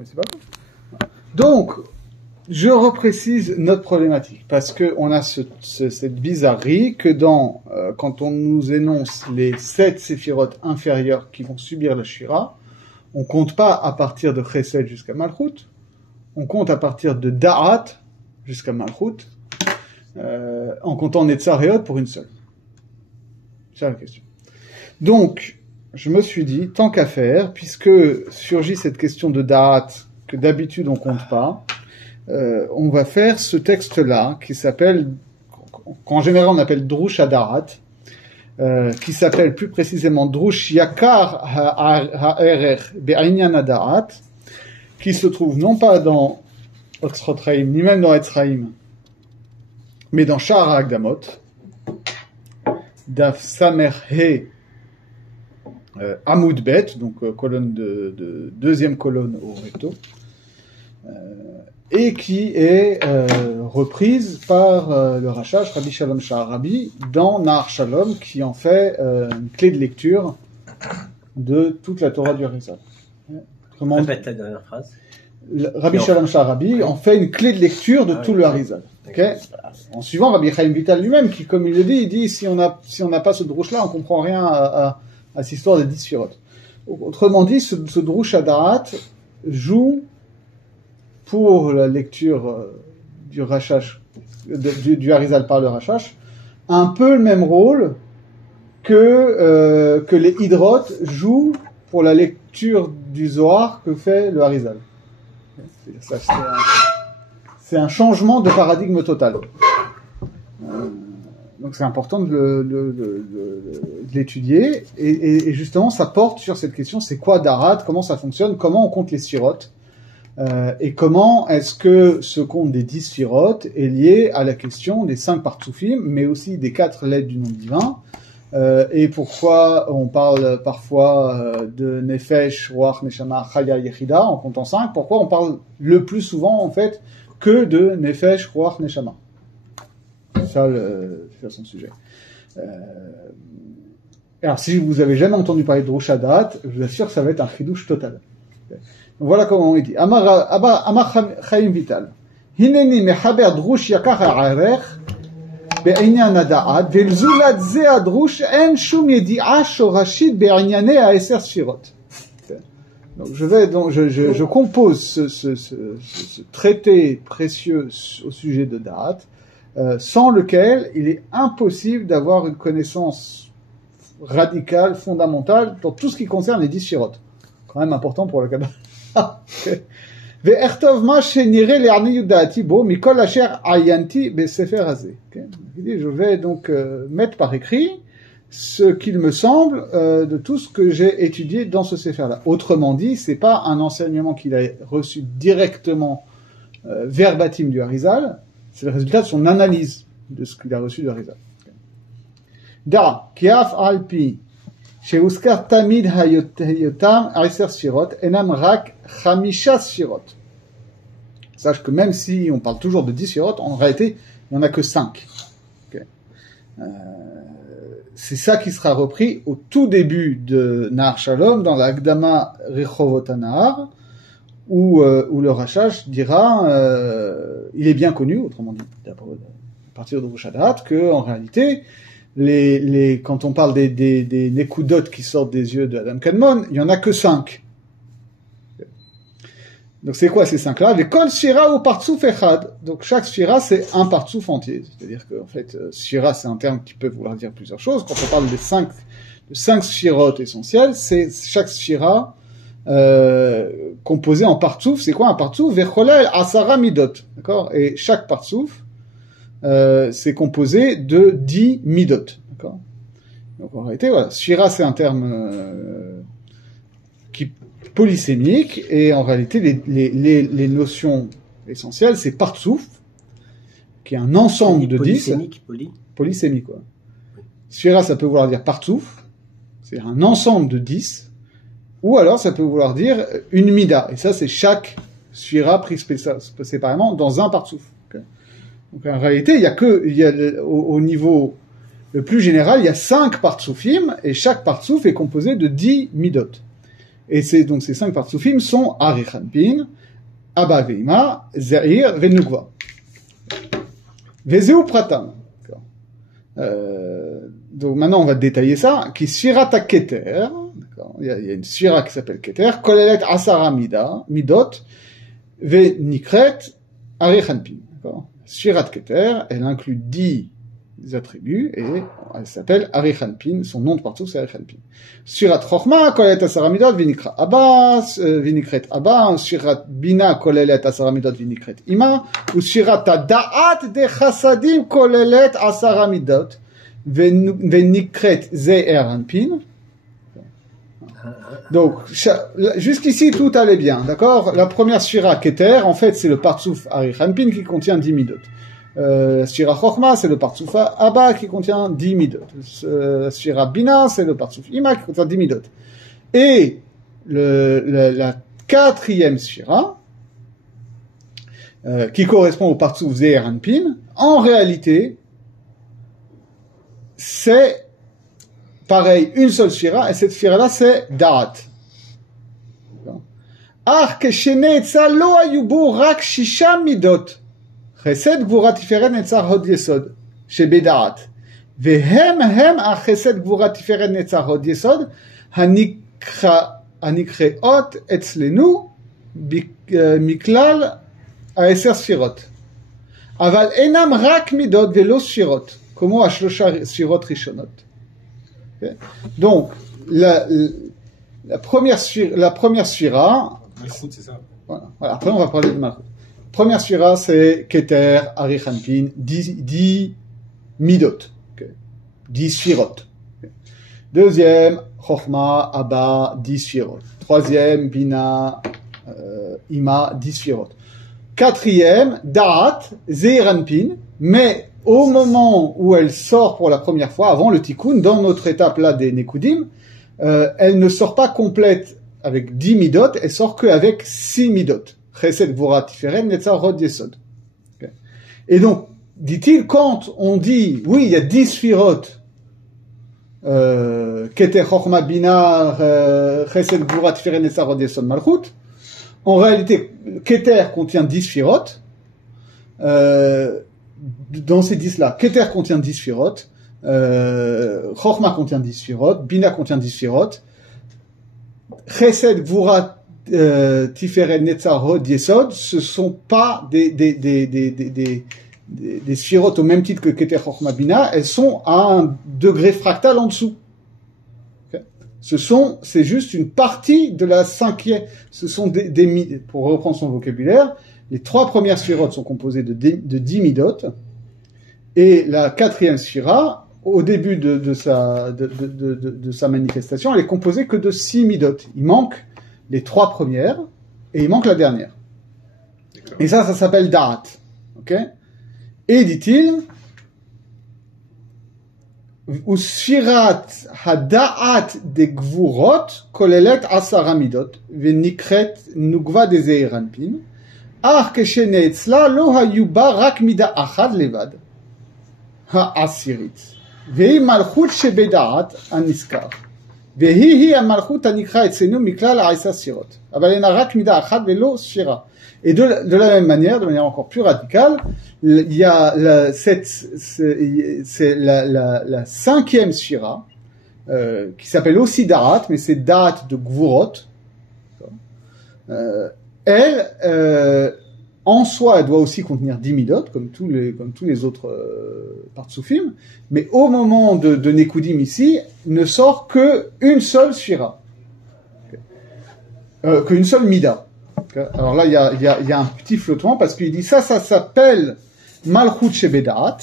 mais c'est pas grave. Donc, je reprécise notre problématique, parce que on a cette bizarrerie que quand on nous énonce les 7 séphirotes inférieures qui vont subir la shira, on compte pas à partir de Chesed jusqu'à Malchut, on compte à partir de Da'at jusqu'à Malchut, en comptant Netzar et Hod pour une seule. C'est la question. Donc, je me suis dit, tant qu'à faire, puisque surgit cette question de Da'at, que d'habitude on compte pas, on va faire ce texte-là, qui s'appelle, qu'en général on appelle Drush Hadarat, qui s'appelle plus précisément Drush Yakar Ha'erer Be'inyan Hadarat, qui se trouve non pas dans Otzrot Chaim, ni même dans Etzraim, mais dans Sha'ar HaAkdamot, Daf Samer He Amoud Bet, donc colonne de deuxième colonne au recto, et qui est reprise par le Rashash, Rabbi Shalom Sha'arabi, dans Nahar Shalom, qui en fait une clé de lecture de toute la Torah du Harizal. Répète la dernière phrase. Rabbi Shalom Sha'arabi en fait une clé de lecture de tout le Harizal. Okay. En suivant Rabbi Chaim Vital lui-même, qui, comme il le dit, il dit si on n'a pas ce drush-là, on comprend rien à cette histoire des 10 sphirot. Autrement dit, ce drush Hadarat joue pour la lecture du Rashash, du Harizal par le Rashash, un peu le même rôle que les Hydrot jouent pour la lecture du Zohar que fait le Harizal. C'est un changement de paradigme total. Donc c'est important de l'étudier, et justement ça porte sur cette question, c'est quoi Darat, comment ça fonctionne, comment on compte les sphirotes, et comment est-ce que ce compte des 10 sphirotes est lié à la question des 5 partsoufim, mais aussi des 4 lettres du nom divin, et pourquoi on parle parfois de Nefesh, Ruach, Neshama, Chaya, Yechida en comptant 5, pourquoi on parle le plus souvent en fait que de Nefesh, Ruach, Neshama. C'est ça son sujet. Alors si vous avez jamais entendu parler de Drush Hadarat, je vous assure que ça va être un chidouche total. Donc voilà comment on dit. Amar Chaim Vital. Hineni mechaber drush yakar ha'arer be'inyan hadaat ve'lzulat ze adrush en shum yedi'a shorashit be'inyane ha'eser sfirot. Donc je compose ce traité précieux au sujet de Da'at, sans lequel il est impossible d'avoir une connaissance radicale, fondamentale dans tout ce qui concerne les 10 sfirot. Quand même important pour le Kabbalah. Ve'ertov ma shenire le'arniyut da'ati bo mikol asher ayanti be'sefer hazeh. Je vais donc mettre par écrit ce qu'il me semble de tout ce que j'ai étudié dans ce sefer-là. Autrement dit, c'est pas un enseignement qu'il a reçu directement verbatim du Harizal, c'est le résultat de son analyse de ce qu'il a reçu du Harizal. Da, kiaf alpi, shehuskar tamid hayotam aiser sfirot, enam rak chamisha sfirot. Sache que même si on parle toujours de 10 sfirot, en réalité, il n'y en a que 5. Okay. C'est ça qui sera repris au tout début de Nahar Shalom, dans la Akdama Rechovot HaNahar, où le Rashash dira, il est bien connu, autrement dit, à partir de Drush Hadarat, que en réalité, quand on parle des Nekudot qui sortent des yeux de Adam Kadmon, il y en a que 5. Donc c'est quoi ces 5-là? Les Kol Sphira ou Partsouf Echad. Donc chaque Sphira c'est un Partsouf entier. C'est-à-dire qu'en fait, Sphira c'est un terme qui peut vouloir dire plusieurs choses. Quand on parle de 5 Sphirot essentielles, c'est chaque Sphira composée en Partsouf. C'est quoi un Partsouf? Vecholel Asara Midot. D'accord? Et chaque Partsouf c'est composé de 10 Midot. D'accord? Donc en réalité, voilà, Sphira c'est un terme qui polysémique, et en réalité les notions essentielles c'est partsouf, qui est un ensemble de 10. Polysémique, quoi. Sphira ça peut vouloir dire partsouf, c'est un ensemble de 10, ou alors ça peut vouloir dire une mida, et ça c'est chaque sphira prise séparément dans un partsouf. Okay. Donc en réalité il y a au niveau le plus général, il y a 5 partsoufim, et chaque partsouf est composé de 10 midot. Et donc ces 5 partsoufim sont Arich Anpin, Abba Veima, Zahir, Venugva. Vezeu Pratam. Donc maintenant on va détailler ça. Qui Sfirat Keter. Il y a une Sfira qui s'appelle Keter. Kolelet Asara Midot. Venikret Arich Anpin. Sfirat Keter, elle inclut 10 attributs et elle s'appelle Arich Anpin. Son nom de partout c'est Arich Anpin. Sfirat Chochma Kolelet Asara Midot Venikra Abba. Venikret Abba. Sfirat Bina Kolelet Asara Midot Venikret Ima. Ou Sfirat Da'at de Chassadim Kolelet Asara Midot Venikret Ze'er Anpin. Donc, jusqu'ici, tout allait bien, d'accord? La première Sfira Keter, en fait, c'est le partsouf Arich Anpin qui contient 10 midot. Sfira Chochma, c'est le partsouf Abba qui contient 10 midot. Sfira Bina, c'est le partsouf Ima qui contient 10 midot. Et la quatrième Sfira, qui correspond au partsouf Ze'er Anpin, en réalité, c'est pareil, une seule sfira, et cette sfira-là, c'est Da'at. Ar keshene etza lo ayubo rak shisha midot. Chesed gvura tiferet netza hod yesod. Shebe Da'at. Vehem ar chesed gvura tiferet netza hod yesod. Hanikreot etzlenu miklal ha'eser sfirot. Aval enam rak midot velo sfirot. Como hashlosha sfirot rishonot. Okay. Donc, la première sfira. Malchut, c'est ça. Voilà. Après, on va parler de Malchut. Première sfira, c'est Keter, Arich Anpin, 10 midot. Okay. 10 sfirot. Okay. Deuxième, Chochma, Abba, 10 sfirot. Troisième, Bina, Ima, 10 sfirot. Quatrième, Da'at, Ze'er Anpin, mais au moment où elle sort pour la première fois, avant le tikkun, dans notre étape là des Nekudim, elle ne sort pas complète avec 10 midot, elle sort qu'avec 6 midot. Chesed Gvura Tiferet Netzar Hod Yesod. Et donc, dit-il, quand on dit, oui, il y a 10 sfirot, Keter Chochma Bina, Chesed Gvura Tiferet Netzar Hod Yesod Malchut, en réalité, Keter contient 10 sfirot, dans ces 10-là, Keter contient 10 sfirot, Chochma contient 10 sfirot, Bina contient 10 sfirot, Chesed, Gvura, Tiferet, Netzar, Hod, Yesod, ce sont pas des sfirot au même titre que Keter, Chochma, Bina, elles sont à un degré fractal en dessous. Okay. C'est juste une partie de la cinquième, ce sont pour reprendre son vocabulaire, les 3 premières sphirotes sont composées de 10 midot, et la quatrième sphira, au début de sa manifestation, elle est composée que de 6 midot. Il manque les 3 premières, et il manque la dernière. D'accord. Et ça s'appelle Da'at. Ok? Et dit-il, Usfirat hada'at de gvurot, kolelet asara midot, venikret nugva de Ze'er Anpin, אך כשנאצלה לא היו בה רק מידה אחת לבד, העשירית, והיא מלכות שבדעת הנזכר, והיא המלכות הנקרא אצלנו מכלל 10 ספירות, אבל אינה רק מידה אחת ולא ספירה. Et de la même manière, de manière encore plus radicale, il y a la 5e sphira, qui s'appelle aussi Da'at, mais c'est Da'at de Gvurot. Elle, en soi, elle doit aussi contenir 10 midot, comme tous les autres partsoufim, mais au moment de Nekudim ici, ne sort qu'une seule sphira, qu'une seule mida. Alors là, il y a un petit flottement, parce qu'il dit ça s'appelle Malchut Shebeda'at,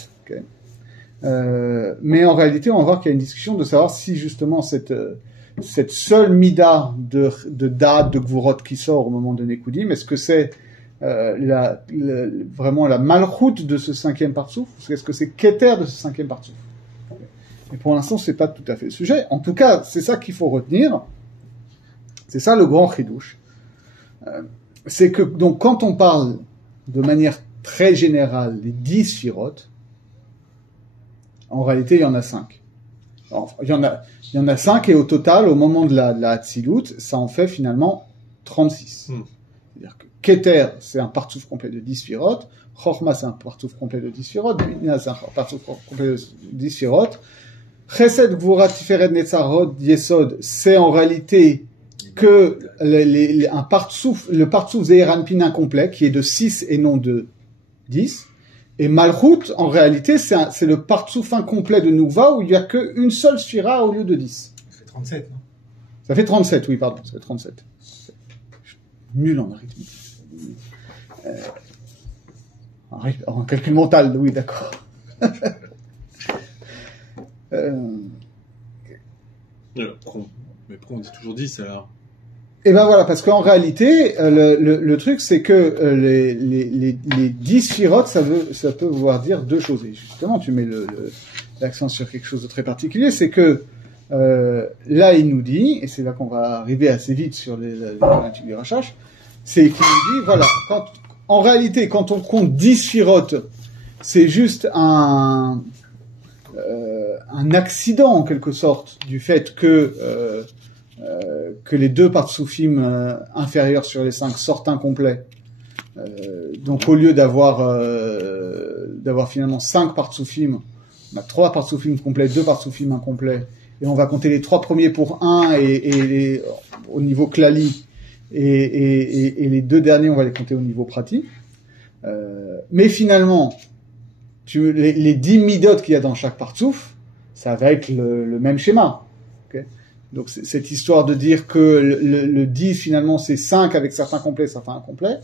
mais en réalité, on va voir qu'il y a une discussion de savoir si justement cette seule mida de Da'at, de Gvurot qui sort au moment de Nekudim, est-ce que c'est vraiment la Malchut de ce 5e partsouf, ou est-ce que c'est Keter de ce 5e partsouf? Et pour l'instant, c'est pas tout à fait le sujet. En tout cas, c'est ça qu'il faut retenir. C'est ça le grand chidouche. C'est que, donc, quand on parle de manière très générale des 10 sphirotes, en réalité, il y en a 5. Enfin, il y en a 5 et au total, au moment de la Hatzilut, ça en fait finalement 36. C'est-à-dire que Keter, c'est un partsouf complet de 10 sphirot, Chorma, c'est un partsouf complet de 10 sphirot, Bina, c'est un partsouf complet de 10 sphirot, Chesed, Gvura, Tiferet, Netzarot, Yesod, c'est en réalité que un partsouf, le partsouf Zeir Anpin incomplet, qui est de 6 et non de 10, et Malchut, en réalité, c'est le partsouf incomplet de Nukva, où il n'y a qu'une seule sphira au lieu de 10. Ça fait 37, non? Ça fait 37, oui, pardon, ça fait 37. Je suis nul en arithmétique. En calcul mental, oui, d'accord. Mais pourquoi on dit toujours 10 alors? Et ben voilà, parce qu'en réalité, le truc, c'est que les 10 sphirotes, ça peut vouloir dire deux choses. Et justement, tu mets l'accent sur quelque chose de très particulier, c'est que là, il nous dit, et c'est là qu'on va arriver assez vite sur les problématiques du rachach, c'est qu'il nous dit, voilà, en réalité, quand on compte 10 sphirotes, c'est juste un accident, en quelque sorte, du fait que les deux partsoufim inférieurs sur les 5 sortent incomplets. Donc au lieu d'avoir finalement 5 partsoufim, on a 3 partsoufim complets, 2 partsoufim incomplets, et on va compter les 3 premiers pour 1 et au niveau klali, et les 2 derniers on va les compter au niveau prati. Mais finalement, les 10 midot qu'il y a dans chaque partsouf, ça va être le même schéma. Okay, donc cette histoire de dire que le 10 finalement c'est 5 avec certains complets, certains incomplets,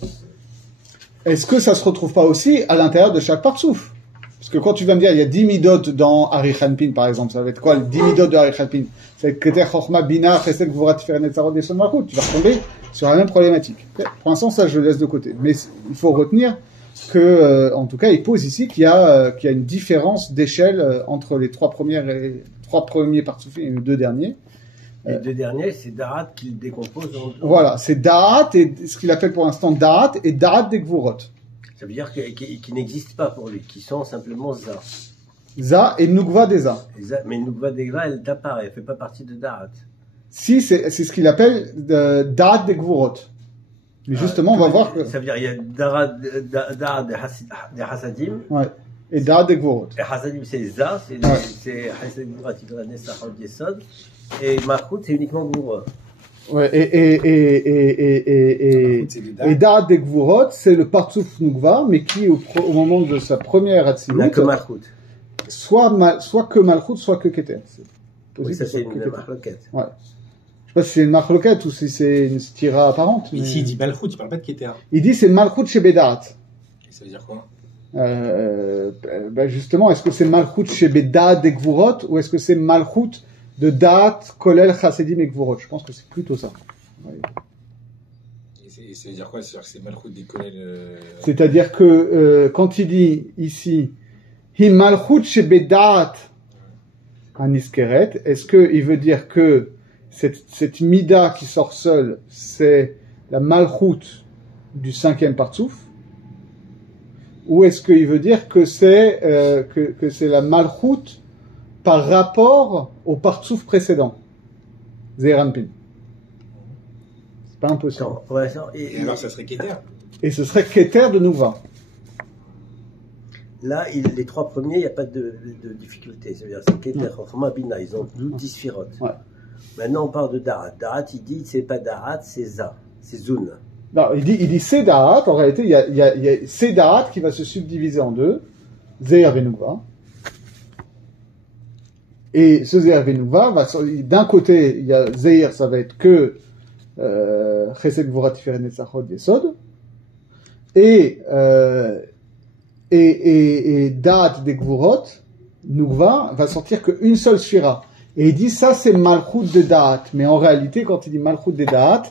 est-ce que ça se retrouve pas aussi à l'intérieur de chaque partsouf? Parce que quand tu vas me dire il y a 10 midot dans Ari Hanpin par exemple, ça va être quoi le 10 midot de Ari Hanpin? Ça va être Keter Chochma Bina Chesed Gvura Tiferet Netzarot Yesod Malchut. Tu vas retomber sur la même problématique. Okay, pour l'instant ça je le laisse de côté, mais il faut retenir que en tout cas il pose ici qu'il y a une différence d'échelle entre les 3 premiers partsoufim et les 2 derniers. Les 2 derniers, c'est Da'at qui le décompose en... Voilà, c'est Da'at, et ce qu'il appelle pour l'instant Da'at, et Da'at des Gvurot. Ça veut dire qu'ils n'existent pas pour lui, qui sont simplement Za. Za et Nukva des Za. Mais Nukva des Za, elle t'apparaît, elle fait pas partie de Da'at. Si, c'est ce qu'il appelle Da'at des Gvurot. Mais justement, on va voir que... Ça veut dire il y a Da'at des Hasadim. Ouais. Et Da'at des Gvurot. Et Hasadim, c'est Za, c'est Hasad Gvura Tiferet Netzarot Yesod. Et Malchut, c'est uniquement Gvura. Ouais, et Da'at des Gvurot, c'est le partsouf Nukva, mais qui, au moment de sa première Hatzilut, n'a que Malchut. soit que Malchut, soit que Keter. Oui, ça c'est une marloquette. Ouais. Je sais pas si c'est une marloquette ou si c'est une stira apparente. Mais ici, il dit Malchut, il parle pas de Keter. Il dit c'est Malchut chez Bedaat. Ça veut dire quoi? Justement, est-ce que c'est Malchut chez Bedaat des Gvurot, ou est-ce que c'est Malchut de Da'at, Kolel, Chasedim et Gvurot? Je pense que c'est plutôt ça. Ouais. Et ça veut dire quoi? C'est-à-dire que c'est Malchut des Kolel... C'est-à-dire que quand il dit ici Hi Malchut Shebedat Aniskeret, est-ce qu'il veut dire que cette mida qui sort seule, c'est la Malchut du 5e partsouf, ou est-ce qu'il veut dire que c'est la Malchut par rapport au partsouf précédent, Zeir Anpin? C'est pas impossible. Et alors ça serait Keter? Et ce serait Keter de Nukva. Là, les 3 premiers, il n'y a pas de difficulté. C'est-à-dire, c'est Keter, Chochma, Bina, ils ont 10 sphirotes. Ouais. Maintenant, on parle de Da'at. Da'at, il dit, c'est pas Da'at, c'est Za, c'est Zun. Non, il dit c'est Da'at. En réalité, il y a c'est Da'at qui va se subdiviser en 2, Zeir et Nukva. Et ce Zeir et Nukva, d'un côté, il y a Zeir, ça va être que Chesed Gvura Tiferet Netzarot Yesod, et Da'at des Gvurot, Nukva, va sortir qu'une seule sphira. Et il dit ça c'est Malchut de Da'at. Mais en réalité, quand il dit Malchut de Da'at,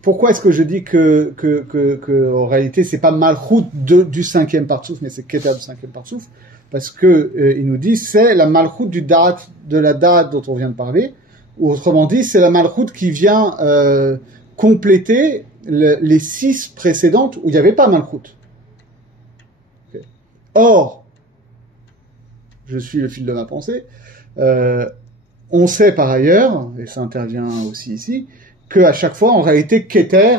pourquoi est-ce que je dis que en réalité c'est pas Malchut du 5e partsouf, mais c'est Keter du 5e partsouf? Parce que il nous dit c'est la Malchut du Da'at, de la Da'at dont on vient de parler, ou autrement dit c'est la Malchut qui vient compléter les 6 précédentes où il n'y avait pas Malchut. Okay. Or, je suis le fil de ma pensée. On sait par ailleurs, et ça intervient aussi ici, que à chaque fois, en réalité, Keter,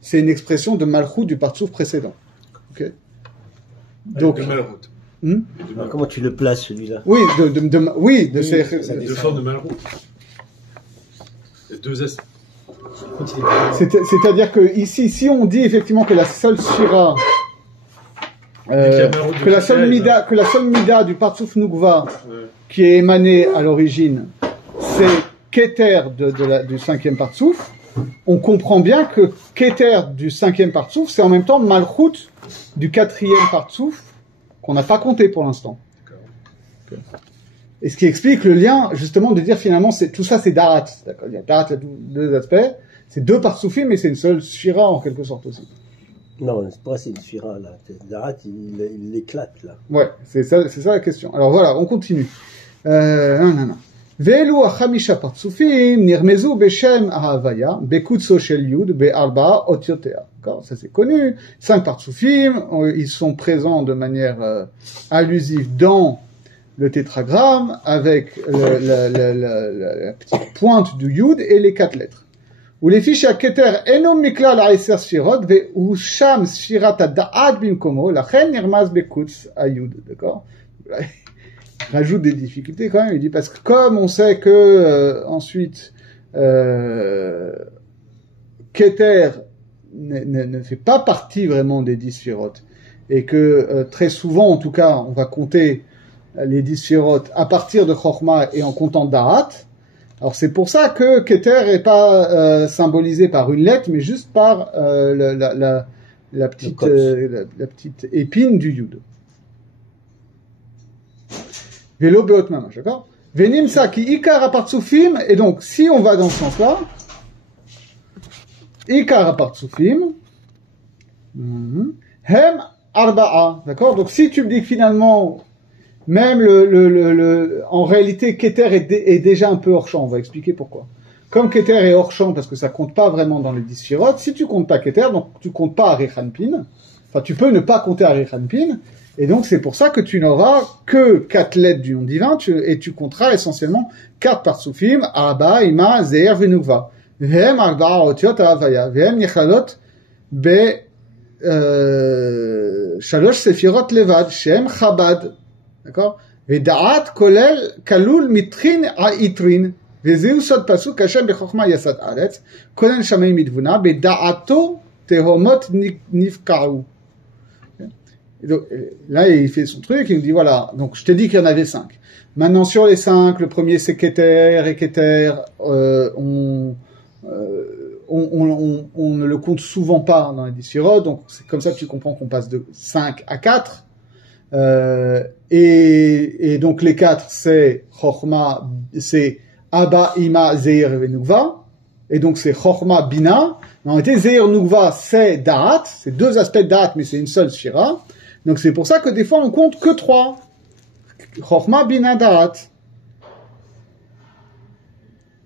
c'est une expression de Malchut du partsouf précédent. Ok. Donc, de Malroute. Alors, comment tu le places, celui-là? oui, de ces. De forme de Malroute. Et 2 S. C'est-à-dire que ici, si on dit effectivement que la seule sphira, que la seule mida du partsouf Nukva qui est émanée à l'origine, c'est Keter du 5e partsouf, on comprend bien que Keter du 5e partsouf, c'est en même temps Malchut du 4e partsouf qu'on n'a pas compté pour l'instant. Okay. Et ce qui explique le lien, justement, de dire finalement, tout ça c'est Darat. D'accord. Il y a Darat, il y a deux aspects. C'est 2 partsoufim, mais c'est une seule sphira en quelque sorte aussi. Non, c'est pas c'est une sphira là. Darat, il l'éclate là. Ouais, c'est ça la question. Alors voilà, on continue. Ve'elu achamisha partsufim nirmezu beshem ha'avaya bekutso shel yud be'arba otiotea. D'accord, ça c'est connu. 5 partsufim, ils sont présents de manière allusive dans le tétragramme avec la petite pointe du yud et les 4 lettres. Ou les fiches à Keter enom mikla la eser sfirot ve'u sham sfirat ha'da'at bimkomo lachen nirmaz bekutz ayud. D'accord. Rajoute des difficultés quand même. Il dit parce que comme on sait que ensuite Keter ne fait pas partie vraiment des 10 sphirotes et que très souvent en tout cas on va compter les 10 sphirotes à partir de Chochma et en comptant Da'at. Alors c'est pour ça que Keter est pas symbolisé par une lettre mais juste par la petite épine du Yud. Vélo beot mamash, d'accord? Venimsa ki ikar apartsufim, et donc, si on va dans ce sens-là, ikar apartsufim, hem arba'a, d'accord? Donc, si tu me dis que finalement, même en réalité, Keter est déjà un peu hors champ, on va expliquer pourquoi. Comme Keter est hors champ, parce que ça compte pas vraiment dans les 10 sphirotes, si tu comptes pas Keter, donc tu comptes pas Arichanpin, enfin, tu peux ne pas compter Arichanpin, et donc, c'est pour ça que tu n'auras que 4 lettres du nom divin, et tu compteras essentiellement 4 partsufim, Abba, Ima, Zeir, Venukva. Vehem, Arba'a, Otiot, Avaya. Vehem, Yechalot, Be, Shalosh, Sefirot, Levad, Shem, Chabad. D'accord? Veda'at, Kolel, Kalul, Mitrin, Aitrin. Vezeu, Sod, Pasuk, Hashem, Bechokma, Yasad, Aretz. Kolen, Shamay, Midvuna, Beda'ato, Tehomot, Nifkaru. Donc, là, il fait son truc, il me dit, voilà, donc je t'ai dit qu'il y en avait 5. Maintenant, sur les 5, le premier c'est Keter, et Keter, on ne le compte souvent pas dans les 10 sphirotes, donc c'est comme ça que tu comprends qu'on passe de 5 à 4. Et donc les 4, c'est Chochma, c'est Abba, Ima, Zeir et Venukva, et donc c'est Chochma, Bina. En réalité, Zeir, Nukva, c'est Da'at, c'est 2 aspects de Da'at, mais c'est une seule sphira. Donc c'est pour ça que des fois on compte que 3. Chochma bina da'at.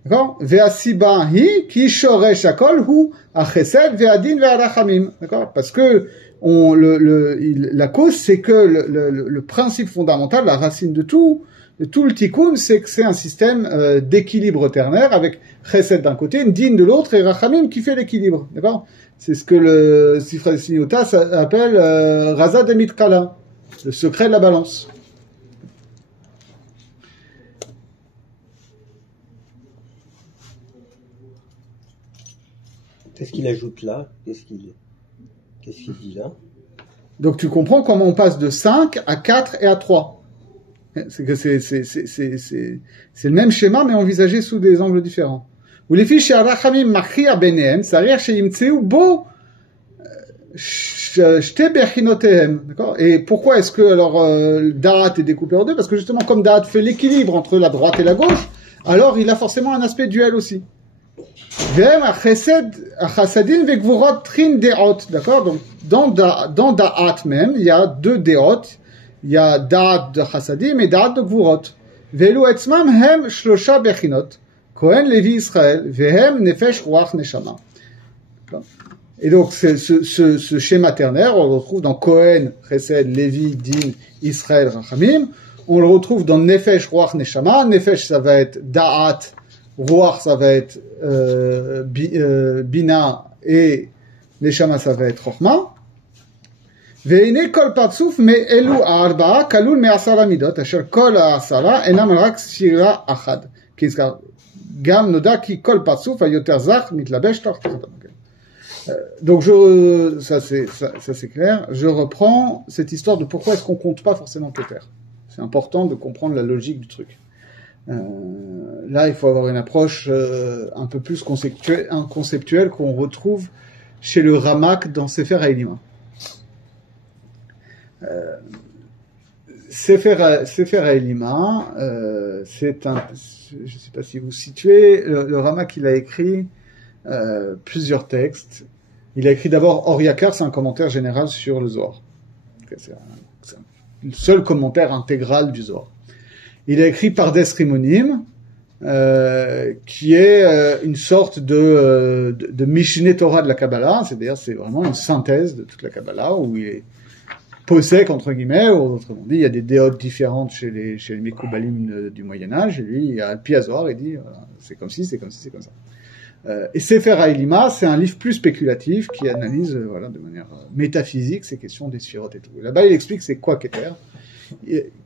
D'accord? Ve'asiba hi ki shoresh hakol hu achesed ve'adin ve'arachamim. D'accord? Parce que la cause c'est que le principe fondamental, la racine de tout le tikkun, c'est que c'est un système d'équilibre ternaire avec chesed d'un côté, din de l'autre et rachamim qui fait l'équilibre. D'accord? C'est ce que le Sifra Siniota appelle Raza de Mitkala, le secret de la balance. Qu'est-ce qu'il ajoute là? Qu'est-ce qu'il dit là? Donc tu comprends comment on passe de 5 à 4 et à 3. C'est que c'est le même schéma mais envisagé sous des angles différents. Ou les fiches Arachamim Machia Benehem, c'est-à-dire chez Yimtseu Bo Shte Bechinotehem. D'accord? Et pourquoi est-ce que alors Da'at est découpé en deux? Parce que justement comme Da'at fait l'équilibre entre la droite et la gauche, alors il a forcément un aspect duel aussi. Vehem Achasadin Vegvurot Trin Deot. D'accord? Donc dans Da'at même, il y a 2 Deot. Il y a Da'at de Chasadim et Da'at de Gvurot. Velu Etzmam Hem Shlosha Bechinot. Kohen Levi Israël, Vehem Nefesh Ruach Neshama. Et donc, ce schéma ternaire, on le retrouve dans Kohen, Chesed, Lévi, Din, Israël, Rachamim. on le retrouve dans Nefesh, Ruach, Neshama. Nefesh, ça va être Da'at, Ruach, ça va être Bina, et Neshama, ça va être Chokhma. והנה כל פרצוף מאלו הארבעה כלול מעשרה מידות, אשר כל העשרה אינם רק ספירה אחת. כי גם נודע כי כל פרצוף היותר זך מתלבש תחת המגן. Donc ça c'est clair. Je reprends cette histoire de pourquoi est-ce qu'on compte pas forcément Keter. C'est important de comprendre la logique du truc. Là, il faut avoir une approche un peu plus conceptuelle qu'on retrouve chez le Ramak dans Sefer HaElima. Sefer HaElima, c'est un, je ne sais pas si vous situez, le Ramak, il a écrit plusieurs textes. Il a écrit d'abord Or Yakar, c'est un commentaire général sur le Zohar. C'est le seul commentaire intégral du Zohar. Il a écrit Pardes Rimonim, qui est une sorte de Mishneh Torah de la Kabbalah, c'est-à-dire c'est vraiment une synthèse de toute la Kabbalah, où il est possèque, entre guillemets, ou autrement dit, il y a des déotes différentes chez les Mikoubalim du Moyen-Âge, et lui, il y a Alpi Hazor, il dit, voilà, c'est comme ci, c'est comme ci, c'est comme ça. Et Sefer HaElima, c'est un livre plus spéculatif qui analyse, voilà, de manière métaphysique ces questions des sphirotes et tout. Et là-bas, il explique c'est quoi Keter.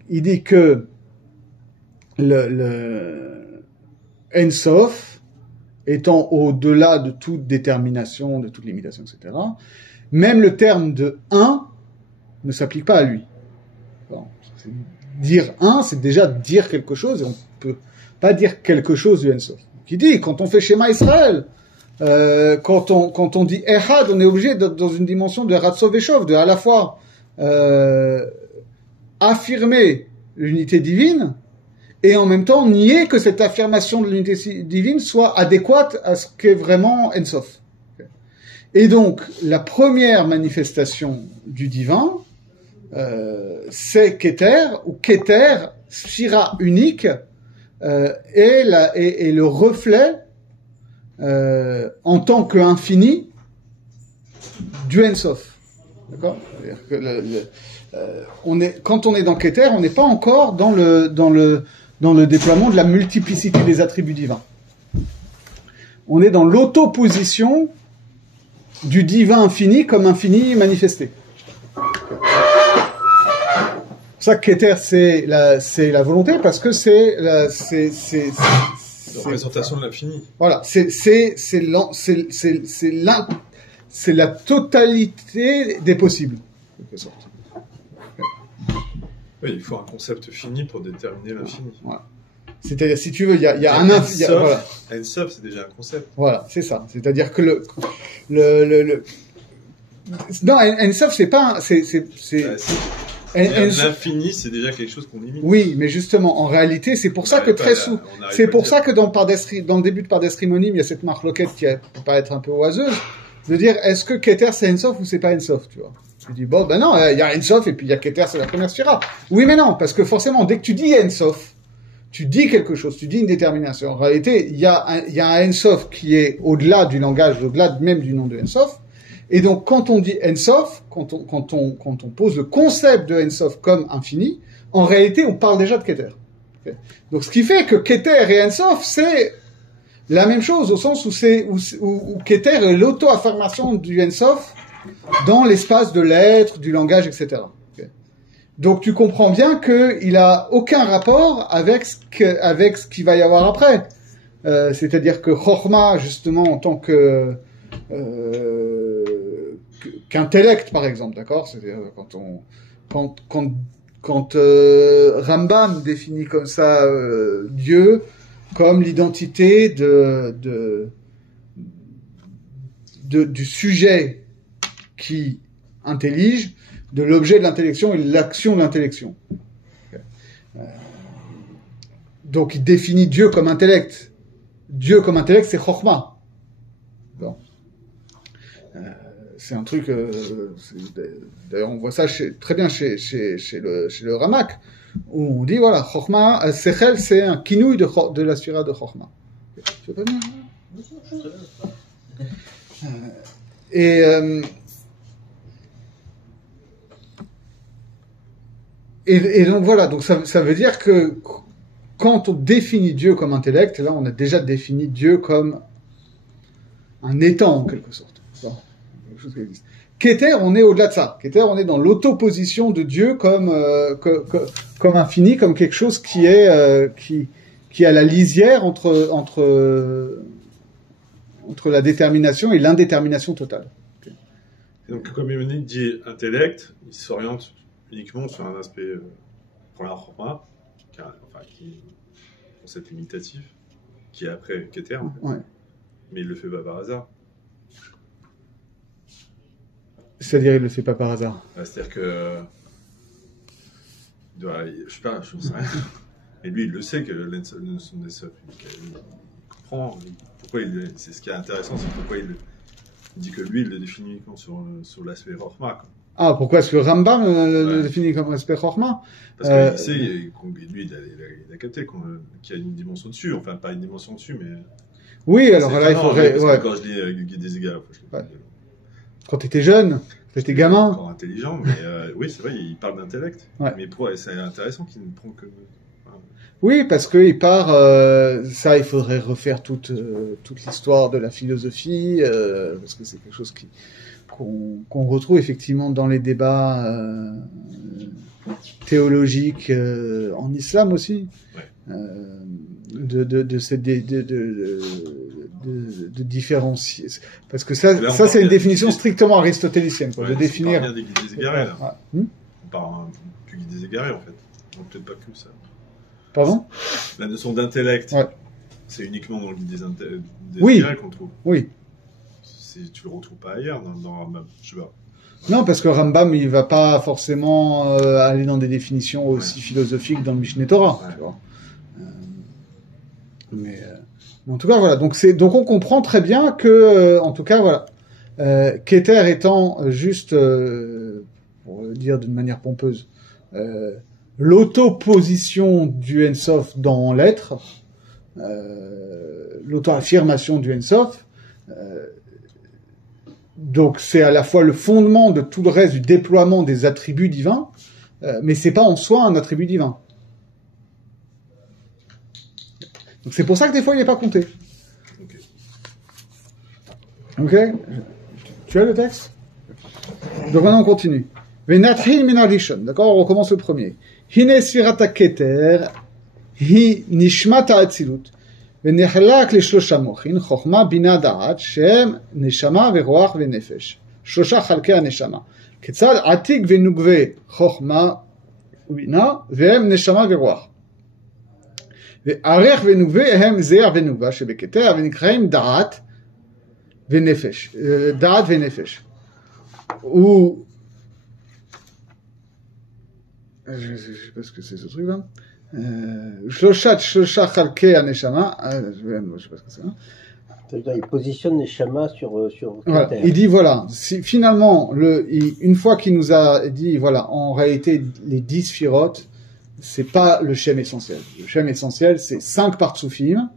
Il dit que le En Sof, étant au-delà de toute détermination, de toute limitation, etc., même le terme de un ne s'applique pas à lui. Bon, dire un, c'est déjà dire quelque chose, et on peut pas dire quelque chose du En Sof. Qui dit, quand on fait Shema Israël, quand on dit Echad, on est obligé d'être dans une dimension de Ratzov et Shov, de à la fois affirmer l'unité divine, et en même temps nier que cette affirmation de l'unité divine soit adéquate à ce qu'est vraiment En Sof. Et donc, la première manifestation du divin, c'est Keter, ou Keter, Sphira unique, et le reflet en tant qu'infini du En Sof. D'accord ? C'est-à-dire que quand on est dans Keter, on n'est pas encore dans le déploiement de la multiplicité des attributs divins. On est dans l'autoposition du divin infini comme infini manifesté. C'est ça que Keter, c'est la volonté, parce que c'est la représentation de l'infini. Voilà, c'est la totalité des possibles, en quelque sorte. Oui, il faut un concept fini pour déterminer l'infini. Voilà. C'est-à-dire, si tu veux, il y a un infini. Voilà. En Sof, c'est déjà un concept. Voilà, c'est ça. C'est-à-dire que non, En Sof, c'est pas l'infini, c'est déjà quelque chose qu'on limite. Oui, mais justement, en réalité, c'est pour ça que c'est pour ça que dans le début de Pardes Rimonim, il y a cette marloquette qui peut paraître un peu oiseuse, de dire, est-ce que Keter c'est En Sof ou c'est pas En Sof, tu vois? Tu dis, bon, ben non, il y a En Sof et puis il y a Keter, c'est la première sphira. Oui, mais non, parce que forcément, dès que tu dis En Sof, tu dis quelque chose, tu dis une détermination. En réalité, il y a un En Sof qui est au-delà du langage, au-delà même du nom de En Sof. Et donc, quand on dit En Sof, quand on pose le concept de En Sof comme infini, en réalité, on parle déjà de Keter. Okay. Donc, ce qui fait que Keter et En Sof, c'est la même chose, au sens où Keter est l'auto-affirmation du En Sof dans l'espace de l'être, du langage, etc. Okay. Donc, tu comprends bien qu'il a aucun rapport avec ce qu'il va y avoir après. C'est-à-dire que Chokhma, justement, en tant qu'intellect, par exemple, d'accord? C'est-à-dire quand Rambam définit comme ça Dieu comme l'identité du sujet qui intellige, de l'objet de l'intellection et de l'action de l'intellection. Donc il définit Dieu comme intellect. Dieu comme intellect, c'est Chokhma. Bon. C'est un truc. D'ailleurs, on voit ça très bien chez le Ramak, où on dit voilà, Chokhma, Sechel, c'est un kinouï de la sphira de Chokhma. Tu veux pas bien? Et donc voilà, donc ça veut dire que quand on définit Dieu comme intellect, là on a déjà défini Dieu comme un étant en quelque sorte. Bon, quelque chose qui existe. Keter, on est au-delà de ça. Keter, on est dans l'autoposition de Dieu comme infini, comme quelque chose qui est qui a la lisière entre la détermination et l'indétermination totale. Et donc, comme Maïmonide dit intellect, il s'oriente uniquement sur un aspect pour la Chorma, qui est un concept limitatif, qui est après Keter, en fait. Ouais. Mais il le fait pas par hasard. C'est-à-dire, il le fait pas par hasard. C'est-à-dire que, je sais pas, je ne sais rien. Et lui, il le sait que son Nessof, il comprend pourquoi c'est ce qui est intéressant, c'est pourquoi il dit que lui, il le définit uniquement sur l'aspect Rochma. Ah, pourquoi est-ce que Rambam le définit comme aspect Rochma? Parce qu'il sait, lui, il a capté qu'il y a une dimension dessus, enfin, pas une dimension dessus, mais. Oui, alors là, il faudrait. Ouais. Quand je dis Guy des égards, quand t'étais jeune, quand t'étais gamin. Encore intelligent, mais oui, c'est vrai, il parle d'intellect. Ouais. Mais c'est intéressant qu'il ne prend que. Oui, parce qu'il part, ça, il faudrait refaire toute l'histoire de la philosophie, parce que c'est quelque chose qu'on retrouve effectivement dans les débats théologiques en islam aussi, Ouais. de différencier, parce que ça c'est une définition strictement aristotélicienne, quoi, Ouais, de définir. On parle bien des guides des égarés, là. Ouais. On parle du guide des égarés, en fait. Donc peut-être pas que ça. Pardon? La notion d'intellect, ouais. C'est uniquement dans le guide des oui. égarés qu'on le trouve. Oui. Tu le retrouves pas ailleurs dans Rambam, je sais pas. Non, parce que Rambam, il va pas forcément aller dans des définitions aussi philosophiques dans le Mishneh Torah. Ouais. Tu vois. Mais en tout cas, voilà. Donc on comprend très bien que, en tout cas, voilà, Keter étant juste, pour le dire d'une manière pompeuse, l'auto-position du Ensof dans l'être, l'auto-affirmation du Ensof. Donc c'est à la fois le fondement de tout le reste du déploiement des attributs divins, mais c'est pas en soi un attribut divin. Donc c'est pour ça que des fois il n'est pas compté. Ok. Tu as le texte? Donc maintenant on continue. Venatril min harishon. D'accord, on recommence le premier. Hine sfirata keter hi nishmata atzilut. ונחלק לשלושה מוחין, חוכמה, בינה, דעת, שהם נשמה ורוח ונפש. שלושה חלקי הנשמה. כיצד עתיק ונוגבה חוכמה ובינה, והם נשמה ורוח. וערך ונוגבה הם זרע ונוגבה, שבכתר ונקראים דעת ונפש. דעת ונפש. je sais pas ce que c'est ce truc là. Shlosha Chalke Aneshama, je sais pas ce que c'est. Il positionne Neshama sur voilà. Il dit voilà, si finalement une fois qu'il nous a dit voilà, en réalité les 10 Sphirot, c'est pas le Shem essentiel. Le Shem essentiel, c'est 5 Partsoufim,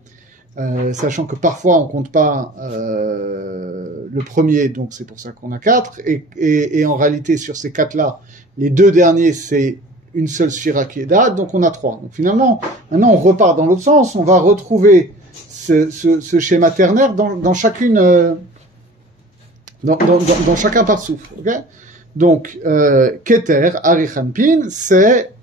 sachant que parfois on compte pas le premier, donc c'est pour ça qu'on a 4, et en réalité sur ces 4 là, les 2 derniers c'est une seule sphira qui est date, donc on a 3. Donc finalement, maintenant on repart dans l'autre sens, on va retrouver ce schéma ternaire dans chacune, dans chacun par souffle. Okay, donc Keter, Arichanpin, c'est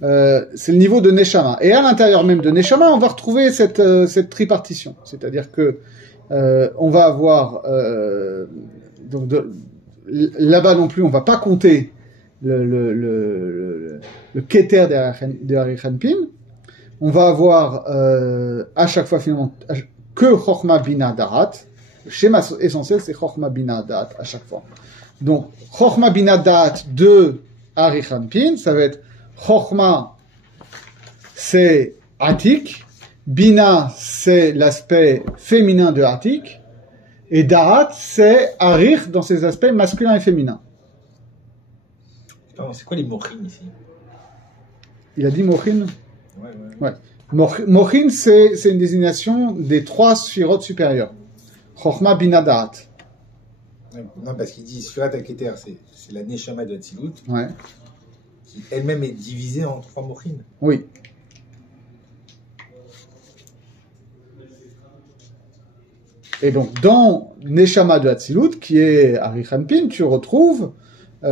le niveau de Neshama. Et à l'intérieur même de Neshama, on va retrouver cette tripartition. C'est-à-dire que on va avoir là-bas non plus, on va pas compter le Keter de Arichanpin. On va avoir à chaque fois finalement que Chochma Bina Da'at. Le schéma essentiel c'est Chochma Bina Da'at à chaque fois. Donc Chochma Bina Da'at de Arichanpin, ça va être Chochma c'est Atik, Bina c'est l'aspect féminin de Atik, et Da'at c'est Arich dans ses aspects masculins et féminins. C'est quoi les mochines ici? Il a dit Mochin? Ouais. Mochin, c'est une désignation des 3 sphirotes supérieures. Chochma Bina Da'at. Non, parce qu'il dit Sfirat al-Keter, c'est la Neshama de Hatzilut. Ouais. qui elle-même est divisée en 3 mochines. Oui. Et donc, dans Neshama de Hatzilut, qui est Arichanpin, tu retrouves, C'est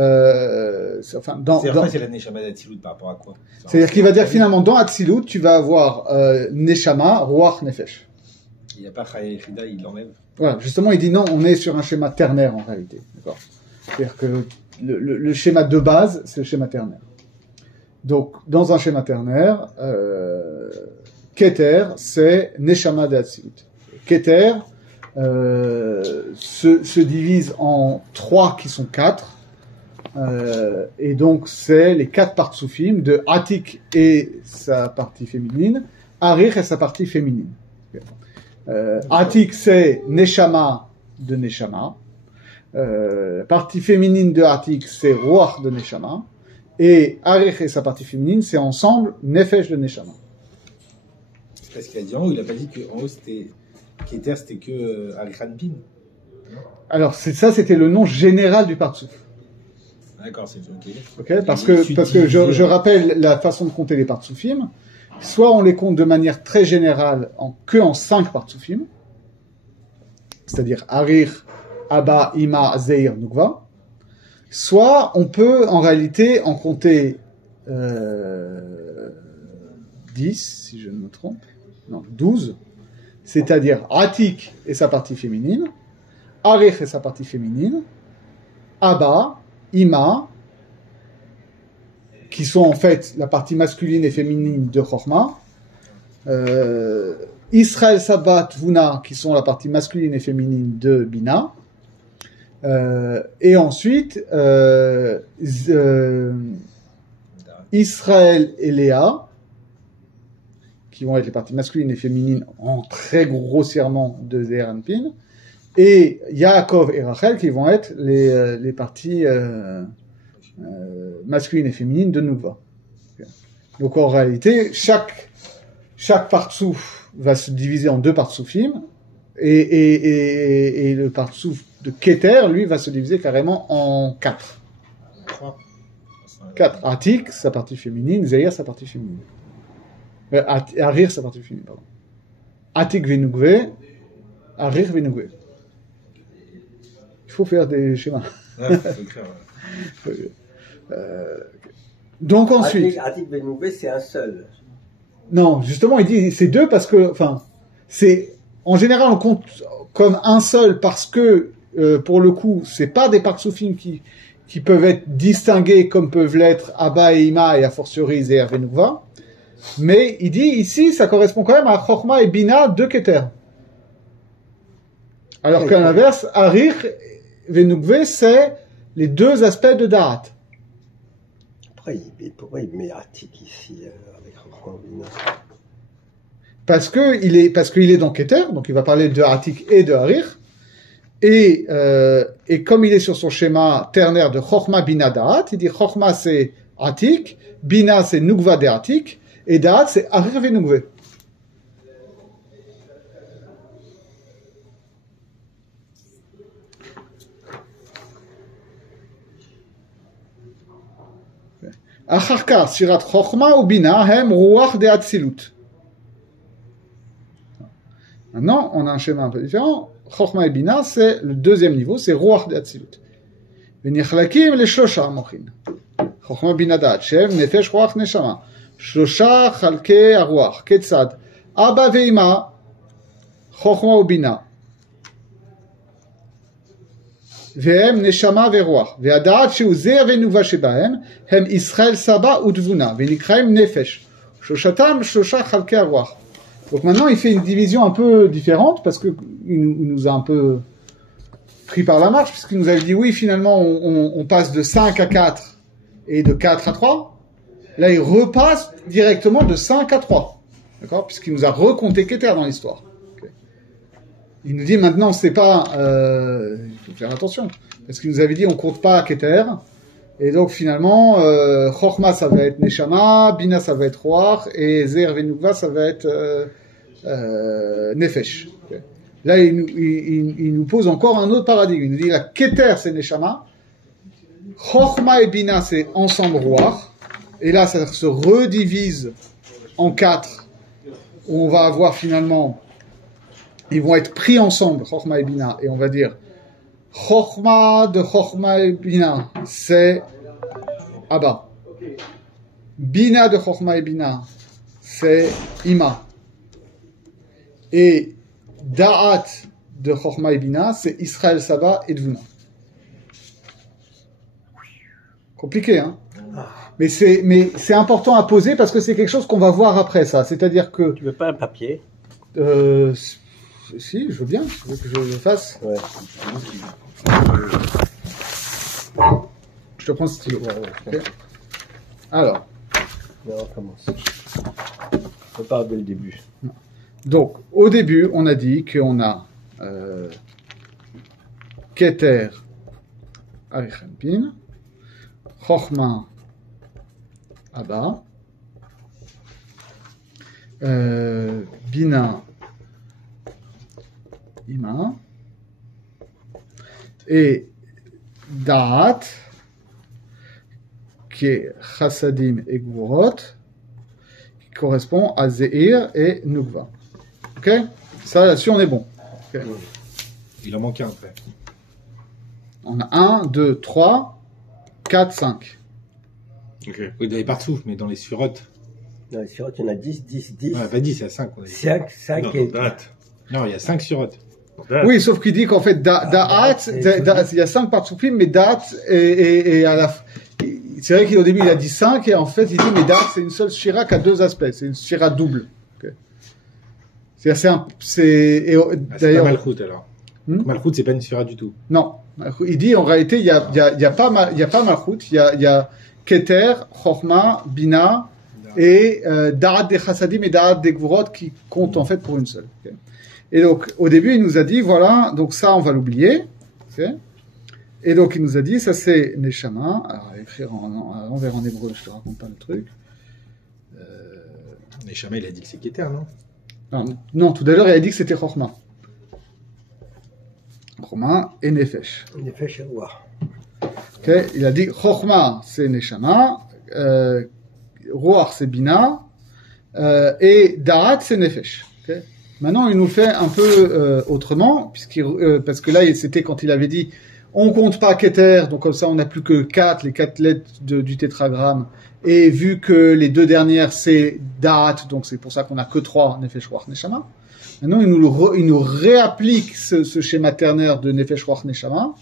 la Neshama d'Atzilut par rapport à quoi? C'est-à-dire qu'il va dire finalement, dans Hatzilut, tu vas avoir Neshama, Ruach, Nefesh. Il n'y a pas Chaya Yechida, il l'enlève. Voilà, justement, il dit non, on est sur un schéma ternaire en réalité. D'accord. C'est-à-dire que le schéma de base, c'est le schéma ternaire. Donc, dans un schéma ternaire, Keter, c'est Neshama de Hatzilut. Keter se divise en 3 qui sont 4. Et donc, c'est les 4 partsoufim de Atik et sa partie féminine, Arich et sa partie féminine. Atik, c'est Neshama de Neshama. Partie féminine de Atik, c'est Ruach de Neshama. Et Arich et sa partie féminine, c'est ensemble Nefesh de Neshama. C'est parce qu'il a dit en haut, il n'a pas dit qu'en haut, c'était Keter, c'était que Arichanpin. Alors, c'était le nom général du partsouf. D'accord, c'est ok. Okay, parce que je rappelle la façon de compter les partsoufim. Soit on les compte de manière très générale en 5 partsoufim, c'est-à-dire Arir, Abba, Ima, Zeir, Nukva. Soit on peut en réalité en compter 10, si je ne me trompe, non, 12, c'est-à-dire Atik et sa partie féminine, Arich et sa partie féminine, Abba, Ima, qui sont en fait la partie masculine et féminine de Chochma, Israël, Sabbat, Vuna, qui sont la partie masculine et féminine de Bina, et ensuite Israël et Léa, qui vont être les parties masculines et féminines en très grossièrement de Zeir Anpin, et Yaakov et Rachel qui vont être les parties masculines et féminines de Nukva. Donc en réalité, chaque partsouf va se diviser en 2 partsoufim, et le partsouf de Keter, lui, va se diviser carrément en 4. 4. Atik, sa partie féminine, Zeir, sa partie féminine. Arir, sa partie féminine, pardon. Atik Venugve, Arir Venugve. Il faut faire des schémas. Ouais, c'est clair, ouais. Donc ensuite... Atik Venugve, c'est un seul. Non, justement, il dit c'est 2 parce que, enfin, c'est... En général, on compte comme un seul parce que, pour le coup, c'est pas des partsoufim qui peuvent être distingués comme peuvent l'être Abba et Ima et a fortiori Zeir Venugva. Mais il dit ici, ça correspond quand même à Chochma et Bina de Keter. Alors qu'à l'inverse, Arir Venugve, c'est les 2 aspects de Da'at. Pourquoi il met Atik ici avec Chochma et Bina? Parce qu'il est dans Keter, donc il va parler de Atik et de Arir. Et comme il est sur son schéma ternaire de Chochma Bina Da'at, il dit Chochma c'est Atik, Bina c'est Nukva de Atik, et Da'at c'est Arir Venugve. Acharka, Sirat Chochma ou Bina, hem Ruach de Hatzilut. Maintenant, on a un schéma un peu différent. Chochma et Bina, c'est le 2e niveau, c'est Ruach de Hatzilut. Venichlakim le Shlosha Mochin. Chochma Bina Da'at, Shem, Nefesh, Ruach, Neshama. Shlosha Chalke Ruach, Ketzad. Abba ve'ima, Chochma ou Bina. והם נשמה ורוח, והדעת שהוא זרע ונובע שבהם, הם ישראל סבא ותבונה, ונקראים נפש. שלושתם שלושה חלקי הרוח. Donc maintenant, il fait une division un peu différente, parce que il nous a un peu pris par la marche, puisqu'il nous avait dit, oui, finalement, on passe de 5 à 4, et de 4 à 3. Là, il repasse directement de 5 à 3. D'accord? Puisqu'il nous a recompté Keter dans l'histoire. Il nous dit maintenant, c'est pas, il faut faire attention, parce qu'il nous avait dit on compte pas Keter, et donc finalement, Chochma ça va être Neshama, Bina ça va être Ruach, et Zeir Venugva ça va être Nefesh. Okay. Là, il nous pose encore un autre paradigme. Il nous dit la Keter c'est Neshama, Chochma et Bina c'est ensemble Ruach, et là ça se redivise en 4, où on va avoir finalement, ils vont être pris ensemble, Chochma et Bina, et on va dire, Chochma de Chochma et Bina, c'est Abba. Bina de Chochma et Bina, c'est Ima. Et Da'at de Chochma et Bina, c'est Israël Saba et Dvuna. Compliqué, hein? Mais c'est important à poser parce que c'est quelque chose qu'on va voir après ça. C'est-à-dire que... Tu veux pas un papier? Si, je veux bien. Tu veux que je le fasse? Ouais. Je te prends le stylo. Ouais. Ok. Alors, On recommence. On part dès le début. donc, au début, on a dit qu'on a Keter Arichanpin, Chochma Abba, Bina Ima, et Da'at, qui est Chassadim et Gvurot, qui correspond à Zeir et Nukva. Ok? Ça, là-dessus, on est bon. Ok. Il en manque un après. On a 1, 2, 3, 4, 5. Ok. Oui, il doit y partout, mais dans les surotes. Dans les sirotes, il y en a 10, 10, 10. Ouais, pas 10, il y a 5. On a dit. 5 Non, et... date. Non, il y a 5 surotes. Date. Oui, sauf qu'il dit qu'en fait, Da'at, il y a 5 partsufim, mais Da'at, et à la c'est vrai qu'au début, il a dit 5, et en fait, il dit, mais Da'at, c'est une seule shira qui a 2 aspects. C'est une shira double. Okay. C'est pas d'ailleurs, Malchut alors. Malchut, c'est pas une surate du tout. non. Il dit, en réalité, il y a pas Malchut, il y a Keter, Chochma, Bina, et Da'at des Chassadim et Da'at des Gvurot qui comptent en fait pour une seule. Okay. Et donc, au début, il nous a dit, voilà, donc ça, on va l'oublier. Okay. Et donc, il nous a dit, ça c'est Neshama. Alors, à écrire à l'envers en hébreu, je te raconte pas le truc. Neshama, il a dit que c'est Keter, non? Non, tout à l'heure, il a dit que c'était Chochma. Chochma et Nefesh. Nefesh chez Roar. Okay. Il a dit, Chochma, c'est Neshama, Roar, c'est Bina, et Da'at, c'est Nefesh. Okay. Maintenant, il nous fait un peu autrement, parce que là, c'était quand il avait dit, on compte pas Keter, donc comme ça, on n'a plus que 4, les 4 lettres du tétragramme, et vu que les 2 dernières, c'est Da'at, donc c'est pour ça qu'on n'a que 3, Nefesh, Roach, Neshama. Maintenant, il nous réapplique ce schéma ternaire de Nefesh, Roach, Neshama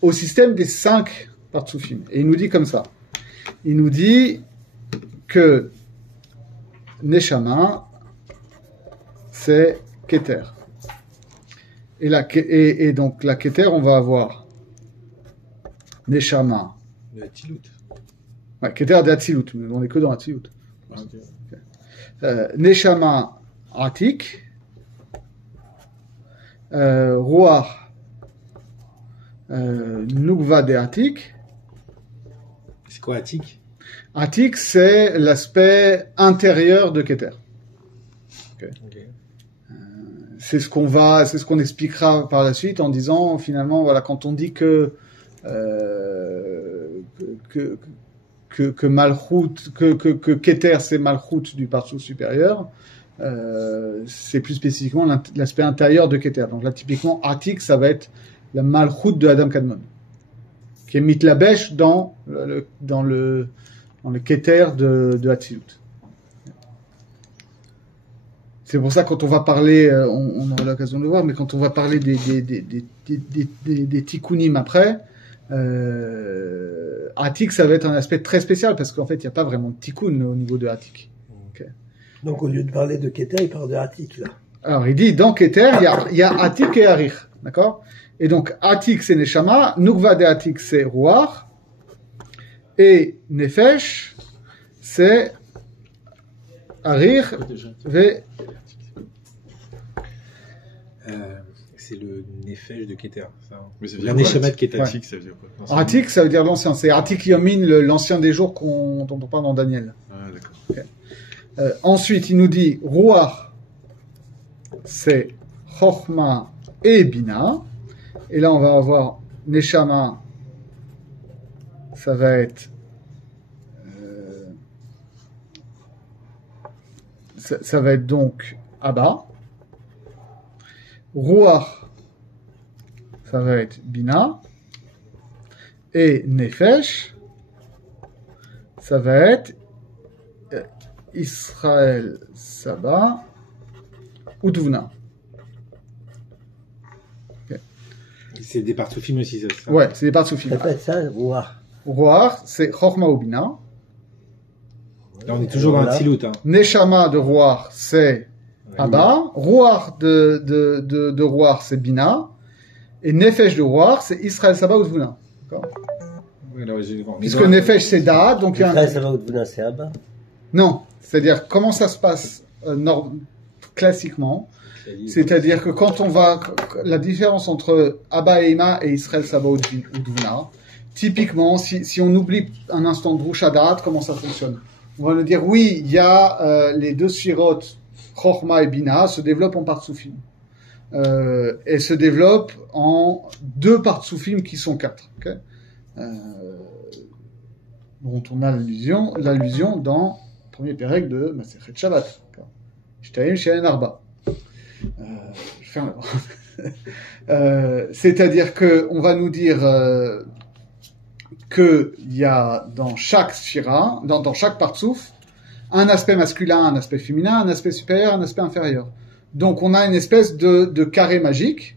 au système des 5 partsufim. Et il nous dit comme ça. Il nous dit que Neshama, c'est Keter. Et donc, la Keter, on va avoir Neshama. De Tilut. Ouais, Keter de Atzilut, mais on n'est que dans Atzilut. Neshama Atik. Ruach Nukva de Atik. C'est quoi Atik? Atik, c'est l'aspect intérieur de Keter. Okay. C'est ce qu'on expliquera par la suite en disant finalement voilà quand on dit que Malchut, que Keter c'est Malchut du partout supérieur, c'est plus spécifiquement l'aspect intérieur de Keter. Donc là typiquement Atik ça va être la Malchut de Adam Kadmon qui est mitlabesh dans le Keter de Hatzilut. C'est pour ça quand on va parler, on aura l'occasion de le voir, mais quand on va parler des tikkunim après, Atik ça va être un aspect très spécial parce qu'en fait il n'y a pas vraiment de tikkun au niveau de Atik. Okay. Donc au lieu de parler de Keter, il parle de Atik là. Alors il dit dans Keter il y a Atik et Arich, d'accord? Et donc Atik c'est Neshama, Nukva de Atik c'est Ruach, et Nefesh c'est Arich c'est le Nefesh de Keter. Mais ça veut La dire Neshama de Keter. Atik, ça veut dire quoi? Atik, ça veut dire l'ancien. C'est Atik Yomin, l'ancien des jours dont on parle dans Daniel. Ah, d'accord. Okay. Ensuite, il nous dit Ruach, c'est Chochma et Bina. Et là, on va avoir Neshama, ça va être ça va être donc Abba. Ruach, ça va être Bina. Et Nefesh, ça va être Israël, Saba, ou Dvuna. C'est des partsufim aussi, ça. Ouais, c'est des partsufim. Ça peut être ça, voir. Ruach, c'est Chorma ou Bina. Là, on est toujours dans un Tzilut. Hein. Neshama de Ruach, c'est Abba. Ruach de Ruach, c'est Bina. Et Nefesh de Ruach, c'est Israël, Saba ou Dvuna. D'accord. Oui, là, Puisque Nefesh, c'est Da'at, donc il y a Après, ça va au-delà, c'est Abba. Non, c'est-à-dire comment ça se passe classiquement. C'est-à-dire que quand on va, la différence entre Abba et Ima et Israël, Saba ou Dvuna, typiquement, si on oublie un instant de Rouch Da'at, comment ça fonctionne? On va nous dire, oui, il y a les deux sphirot, Chochma et Bina, se développent en partsufim. Et se développent en deux partsufim qui sont quatre. Okay, dont on a l'allusion dans le premier pérec de Masechet Shabbat. Shtayim She'en Arba. Je ferme c'est-à-dire que on va nous dire que il y a dans chaque sphira, dans chaque partsouf, un aspect masculin, un aspect féminin, un aspect supérieur, un aspect inférieur. Donc on a une espèce de carré magique,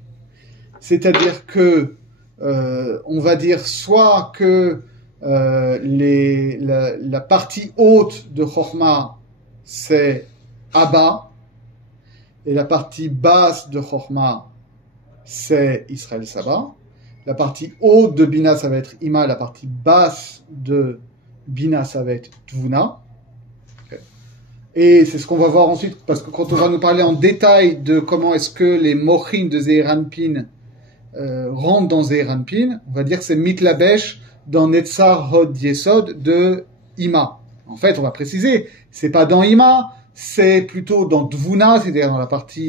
c'est-à-dire que on va dire soit que la partie haute de Chochma c'est Abba et la partie basse de Chochma c'est Israël Saba. La partie haute de Bina ça va être Ima, la partie basse de Bina ça va être Tvuna. Et c'est ce qu'on va voir ensuite, parce que quand on va nous parler en détail de comment est-ce que les mochim de Zeir Anpin rentrent dans Zeir Anpin, on va dire que c'est Mitlabesh dans Netzar Hod Yesod de Ima. En fait, on va préciser, c'est pas dans Ima, c'est plutôt dans Dvuna, c'est-à-dire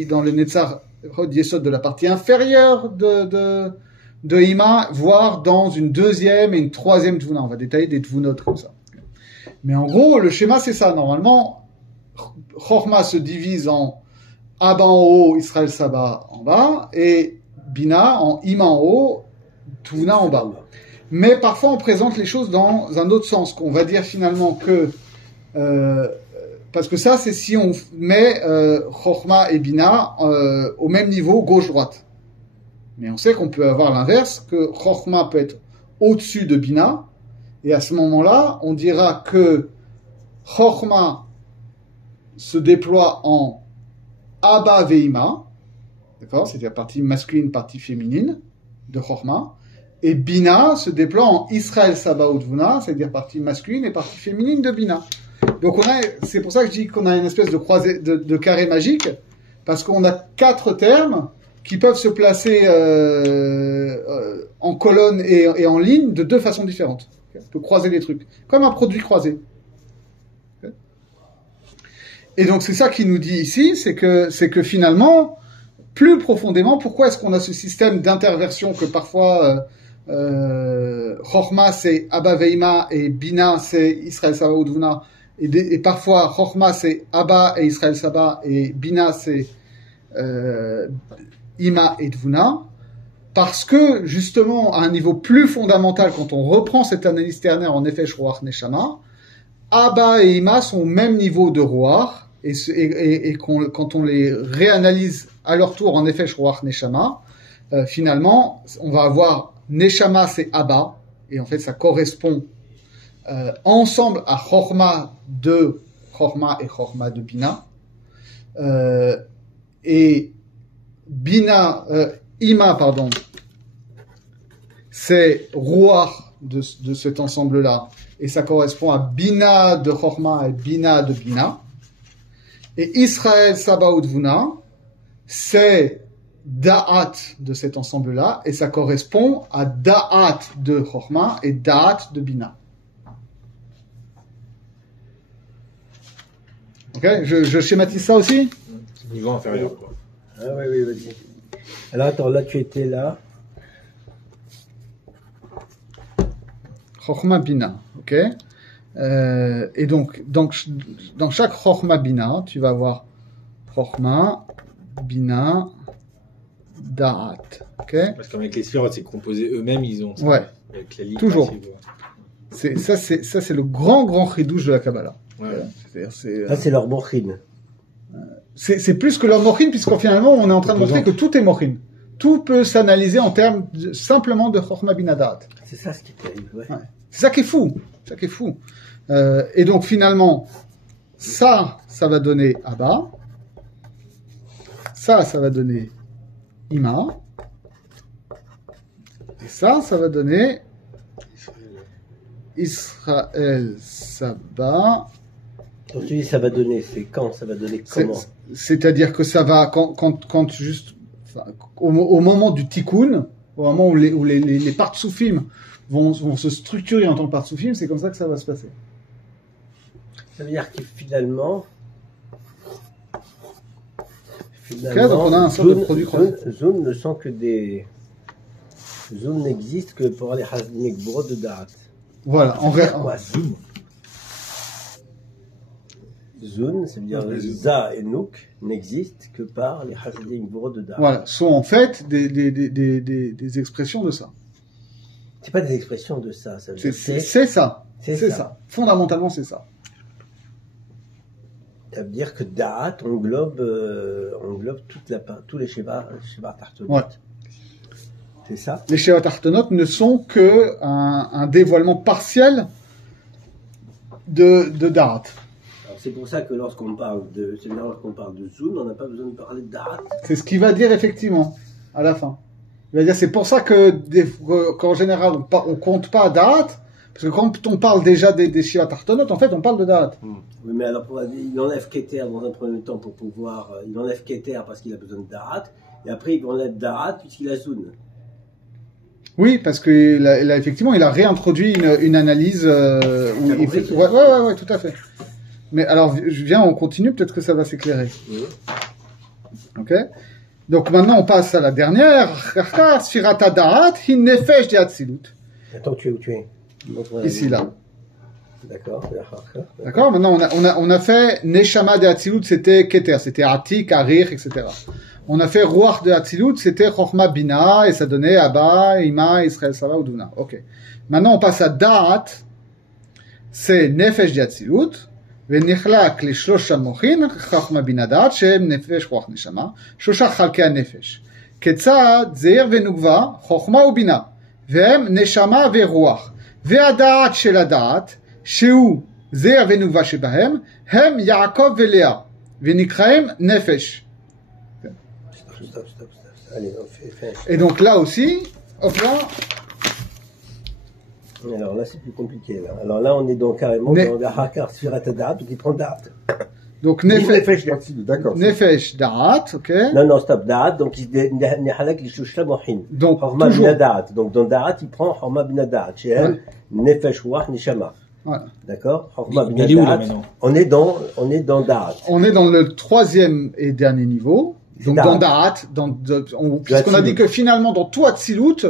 dans le Netzar Hod Yesod de la partie inférieure de Ima, voire dans une deuxième et une troisième Dvuna. On va détailler des Dvunot comme ça. Mais en gros, le schéma c'est ça. Normalement, Chochma se divise en Abba en haut, Israël Saba en bas, et Bina en Ima en haut, Tvuna en bas. Mais parfois on présente les choses dans un autre sens, qu'on va dire finalement que parce que ça c'est si on met Chochma et Bina au même niveau gauche-droite. Mais on sait qu'on peut avoir l'inverse, que Chochma peut être au-dessus de Bina, et à ce moment-là on dira que Chochma se déploie en Abba Veima, d'accord, c'est-à-dire partie masculine, partie féminine de Chochma, et Bina se déploie en Israël Saba ou Dvuna, c'est-à-dire partie masculine et partie féminine de Bina. Donc c'est pour ça que je dis qu'on a une espèce de croisée, de carré magique, parce qu'on a quatre termes qui peuvent se placer en colonne et en ligne de deux façons différentes. On peut croiser les trucs, comme un produit croisé. Et donc c'est ça qu'il nous dit ici, c'est que finalement, plus profondément, pourquoi est-ce qu'on a ce système d'interversion que parfois Chochma c'est Abba Veima et Bina c'est Israël Saba ou Dvuna, et parfois Chochma c'est Abba et Israël Saba et Bina c'est Ima et Dvuna, parce que justement à un niveau plus fondamental, quand on reprend cette analyse ternaire en Nefesh Ruach Neshama, Abba et Ima sont au même niveau de Ruach, et quand on les réanalyse à leur tour en Nefesh Ruach Neshama, finalement, on va avoir Neshama c'est Abba, et en fait ça correspond ensemble à Chochma de Chochma et Chochma de Bina, et Bina, Ima, pardon, c'est Ruach de cet ensemble-là, et ça correspond à Bina de Chochma et Bina de Bina. Et Israël Saba ou Dvuna, c'est Da'at de cet ensemble-là, et ça correspond à Da'at de Chochma et Da'at de Bina. Ok, je schématise ça aussi? Niveau inférieur, quoi. Ah oui, vas-y. Alors attends, là tu étais là. Chochma Bina, ok. Et donc, dans chaque Chokhma Bina, tu vas avoir Chokhma, Bina, Da'at. Ok? Parce qu'avec les sphérotes, c'est composé eux-mêmes, ils ont ça. Ouais. Avec la ligne, Toujours. c'est- Ça, c'est le grand chidouche de la Kabbalah. Ouais. C'est-à-dire, Ça, c'est leur mochin. c'est plus que leur mochin, puisqu'en finalement, on est en train de montrer que tout est mochin. Tout peut s'analyser en termes simplement de Chokhma Bina Da'at. C'est ça ce qui est terrible. Ouais. Ouais. C'est ça qui est fou. C'est ça qui est fou. Et donc finalement, ça va donner Abba. Ça va donner Ima. Et ça va donner Israël Saba. Donc tu dis ça va donner, c'est quand ça va donner comment? C'est-à-dire que ça va quand juste enfin, au moment du tikkun, au moment où les partsoufim vont se structurer en tant que partsoufim, c'est comme ça que ça va se passer. Ça veut dire que finalement, Ok, donc on a un sorte de produit croisé. Zone ne sont que des zones n'existent que pour les Haznik Bro de Da'at. Voilà, en vrai. Quoi, Zoom. Zone, ça veut dire Ouais, Za et Nouk n'existent que par les Haznik Bro de Da'at. Voilà, sont en fait des expressions de ça. C'est pas des expressions de ça, ça veut dire C'est ça. c'est C'est ça. ça. Fondamentalement, c'est ça. Ça veut dire que Da'at englobe tous les Sheba Tartonot. Ouais. C'est ça? Les Sheva Tartonot ne sont que un dévoilement partiel de Da'at. Alors, c'est pour ça que lorsqu'on parle de Zun, on n'a pas besoin de parler de Da'at. C'est ce qu'il va dire effectivement à la fin. Il va dire c'est pour ça que qu'en général on compte pas Da'at, parce que quand on parle déjà des Sheva Tartonot, en fait on parle de Da'at. Oui, mais alors il enlève Keter dans un premier temps pour pouvoir. Il enlève Keter parce qu'il a besoin de Da'at, et après il enlève Da'at puisqu'il a Zun. Oui, parce que là, effectivement, il a réintroduit une analyse où il fait... Ouais, tout à fait. Mais alors, on continue, peut-être que ça va s'éclairer. Ok. Donc maintenant, on passe à la dernière. Sfirata Da'at, hin nefesh de Hatzilut. Attends, tu es où tu es? Ici, là. D'accord. D'accord. Maintenant, on a fait Neshama de Hatzilut, c'était Keter, c'était Atik, Arir, etc. On a fait Ruach de Hatzilut, c'était Chokhma Bina, et ça donnait Abba, Ima, Israël Saba ou Duna. Ok. Maintenant, on passe à Da'at, c'est Nefesh de Hatzilut, ונחלק לשלושה מוחין, חכמה בינה דעת, שהם נפש רוח נשמה, שלושה חלקי הנפש. כיצד זעיר ונוגבה, חוכמה ובינה, והם נשמה ורוח. והדעת של הדעת, שהוא זעיר ונוגבה שבהם, הם יעקב ולאה, ונקראים נפש. Stop. Allez, on fait. Et donc là aussi, hop là, Alors là, c'est plus compliqué. Là. Alors là, on est donc carrément dans la Hakar Sfirat Da'at, donc il prend Da'at. donc Nefesh, D'accord. Nefesh Da'at, ok. Non, stop, Da'at, donc il Nehalak li Shushla Mohin. Donc Horma toujours, Bina Da'at. Donc dans Da'at, il prend Horma Bina Da'at. Chez elle, Nefesh Ruach Neshama. voilà. D'accord? Horma Il Bina est où là Da'at. maintenant? On est dans Da'at. On est dans le troisième et dernier niveau. Donc Da'at. dans Da'at, puisqu'on a dit que finalement dans tout Hatzilut,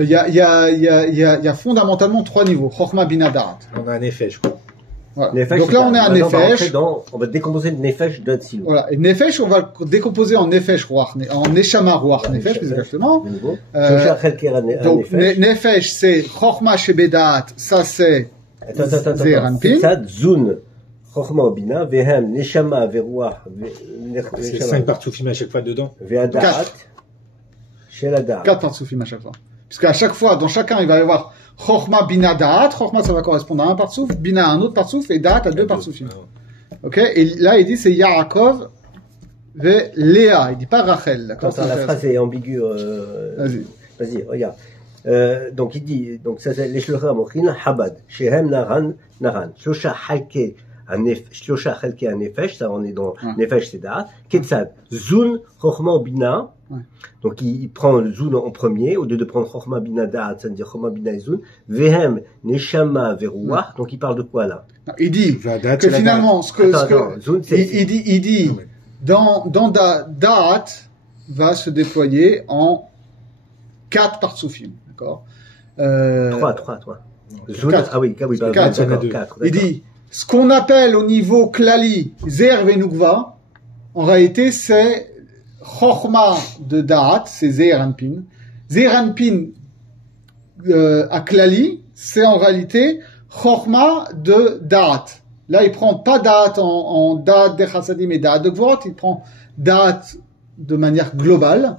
il y a fondamentalement trois niveaux. Chokhma Bina Da'at. On a un effet, je crois. Voilà. Nefesh, Donc là on est à maintenant, Nefesh. on va décomposer le Nefesh de Tzilou. Voilà. Et Nefesh, on va le décomposer en Nefesh Ruach, en Neshama Ruach Nefesh, plus exactement. De nouveau. Euh, Shosha Chelker Donc Nefesh. Nefesh, c'est Chokhma Shebedaat, ça c'est Attends. Zeranpin. C'est ça, Zun, Chokhma Obina, Vehem, Neshama, Veruach, C'est 5 partsoufim à chaque fois dedans. Ve'adat, Shel Da'at. 4 partsoufim à chaque fois. Puisqu'à chaque fois, dans chacun, il va y avoir Chokhma Bina Da'at. Chokhma, ça va correspondre à un partsouf, Bina à un autre partsouf, et Da'at à deux partsoufim. Ok? Et là, il dit c'est Yaakov ve Léa. Il dit pas Rachel. D'accord? Attends, la phrase est ambiguë. Vas-y. Regarde. Donc il dit, donc ça c'est les Shlocha Mochin, Habad, Shehem Naran, Shlosha Chalke Nefesh, ça on est dans Nefesh c'est Da'at, Ketzad, Zun, Chokhma Bina, donc il prend le Zun en premier, au lieu de prendre Chokhma Bina Da'at, ça veut dire Chokhma Bina et Zun, Vehem, Neshama, Veruach, donc il parle de quoi là? Il dit Vadat, que c'est la finalement, Zun, il dit, dans Da'at va se déployer en 4 partsoufim. D'accord? 3. Zun, Quatre. ah oui, Quatre. d'accord, Deux. 4. Il dit, ce qu'on appelle au niveau klali, Zer Venugva, en réalité, c'est Chochma de Da'at, c'est Zeir Anpin. Zeir Anpin à klali, c'est en réalité Chochma de Da'at. Là, il prend pas Da'at en Da'at de Chassadim et Da'at de Gvorot, il prend Da'at de manière globale.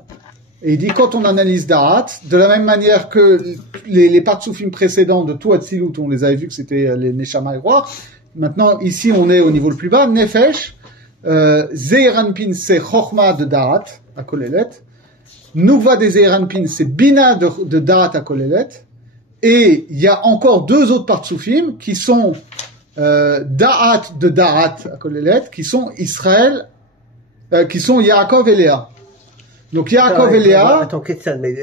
Et il dit, quand on analyse Da'at, de la même manière que les Partsoufim précédents de tout Hatzilut, on les avait vus que c'était les Neshama et Roi. Maintenant, ici, on est au niveau le plus bas, Nefesh, Zeir Anpin, c'est Chochma de Da'at, à Kolelet. Nukva des Zeir Anpin, c'est Bina de Da'at à Kolelet. Et il y a encore deux autres Partsoufim qui sont Da'at de Da'at à Kolelet, qui sont Israël, qui sont Yaakov et Léa. Donc Yaakov et Léa. Attends, Ketzad, mais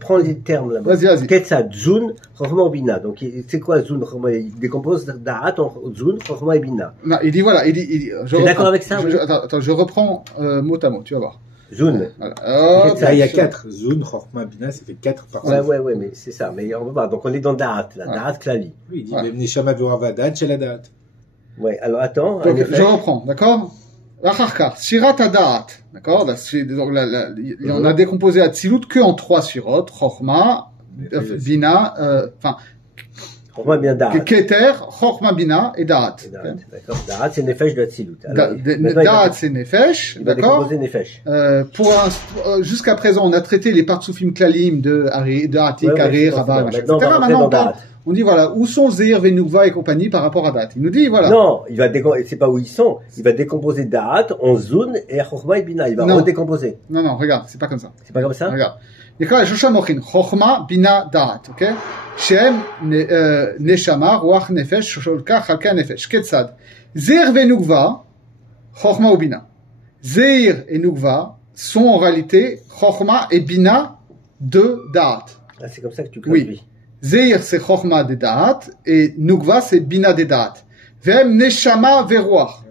prends les termes là-bas. Vas-y. Ketzad, Zun, Chochma, Bina. Donc c'est quoi Zun, Chochma? Il décompose Da'at en Zun, Chochma et Bina. Non, il dit voilà, il dit Tu es d'accord avec ça? Attends, je reprends mot à mot, tu vas voir. Zun. Voilà. Là, il y a 4. Zun, Chorma, Bina, ça fait 4 par Ouais, mais c'est ça. Mais on va voir. Donc on est dans Da'at, là. Ouais. Da'at Klali. Oui, il dit même Neshama Voravadat, Sheladat. Ouais, alors attends. Donc je reprends, d'accord? L'acharkar, Shirat Adat, d'accord? On a décomposé Hatzilut que en 3 Shirot, Chochma, Bina, enfin, Chochma, bien Da'at. Keter, Chochma, Bina et Da'at. D'accord. Da'at, c'est Nefesh de Hatzilut. Da'at, c'est Nefesh, il va d'accord? décomposer Nefesh. Jusqu'à présent, on a traité les Partsoufim Klalim de Atik, Ari, Rabba, etc. Maintenant, on dit voilà, où sont Zeir, Venugva et compagnie par rapport à Da'at. Il nous dit voilà. Non, c'est pas où ils sont. Il va décomposer Da'at en Zun et Chochma et Bina. Il va redécomposer. Non, regarde, c'est pas comme ça. C'est pas comme ça? Regarde. יקרא שלושה מוחין, חוכמה, בינה, דעת, אוקיי? שהם נשמה, רוח, נפש, שולקה, חלקי הנפש. כיצד? זעיר ונוגבה, חוכמה ובינה. זעיר et nugva sont en réalité חוכמה et bina de da'at. Ah, c'est comme ça que tu traduis. Oui. זעיר c'est חוכמה de da'at et nugva c'est bina de da'at. והם נשמה ורוח.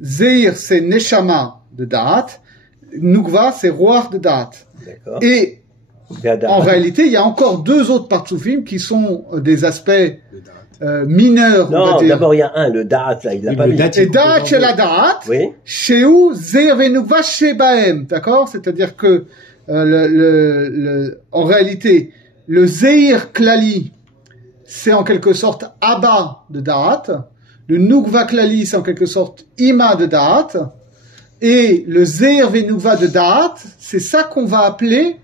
זעיר c'est neshama de da'at, nugva c'est roi de da'at. D'accord. Et en réalité, il y a encore deux autres Partsoufim qui sont des aspects mineurs. Non, d'abord il y a un, le Da'at là, il l'a pas mis. Et Da'at chez la Da'at, oui. chez où Zeir Venugva chez Bahem, d'accord? C'est-à-dire que en réalité, le Zeir Klali, c'est en quelque sorte Abba de Da'at, le Nugva Klali, c'est en quelque sorte Ima de Da'at, et le Zeir Venugva de Da'at, c'est ça qu'on va appeler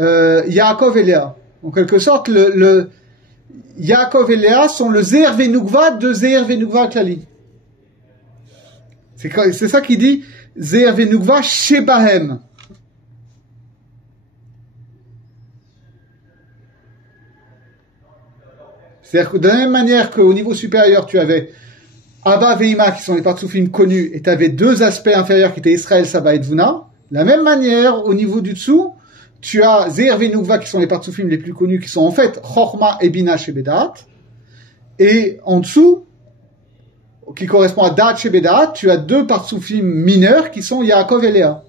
Yaakov et Léa. En quelque sorte, le Yaakov et Léa sont le Zeir Venugva de Zeir Venugva Klali. C'est ça qui dit Zeir Venugva Shebahem. C'est-à-dire que de la même manière qu'au niveau supérieur, tu avais Abba et Ima qui sont les Partsoufim connus et tu avais deux aspects inférieurs qui étaient Israël, Saba et Dvuna. De la même manière, au niveau du dessous, tu as Zeir Venugva qui sont les Partsoufim les plus connus qui sont en fait Chochma et Bina chez Bedat. Et en dessous, qui correspond à Da'at chez Bedat, tu as deux Partsoufim mineurs qui sont Yaakov et Léa.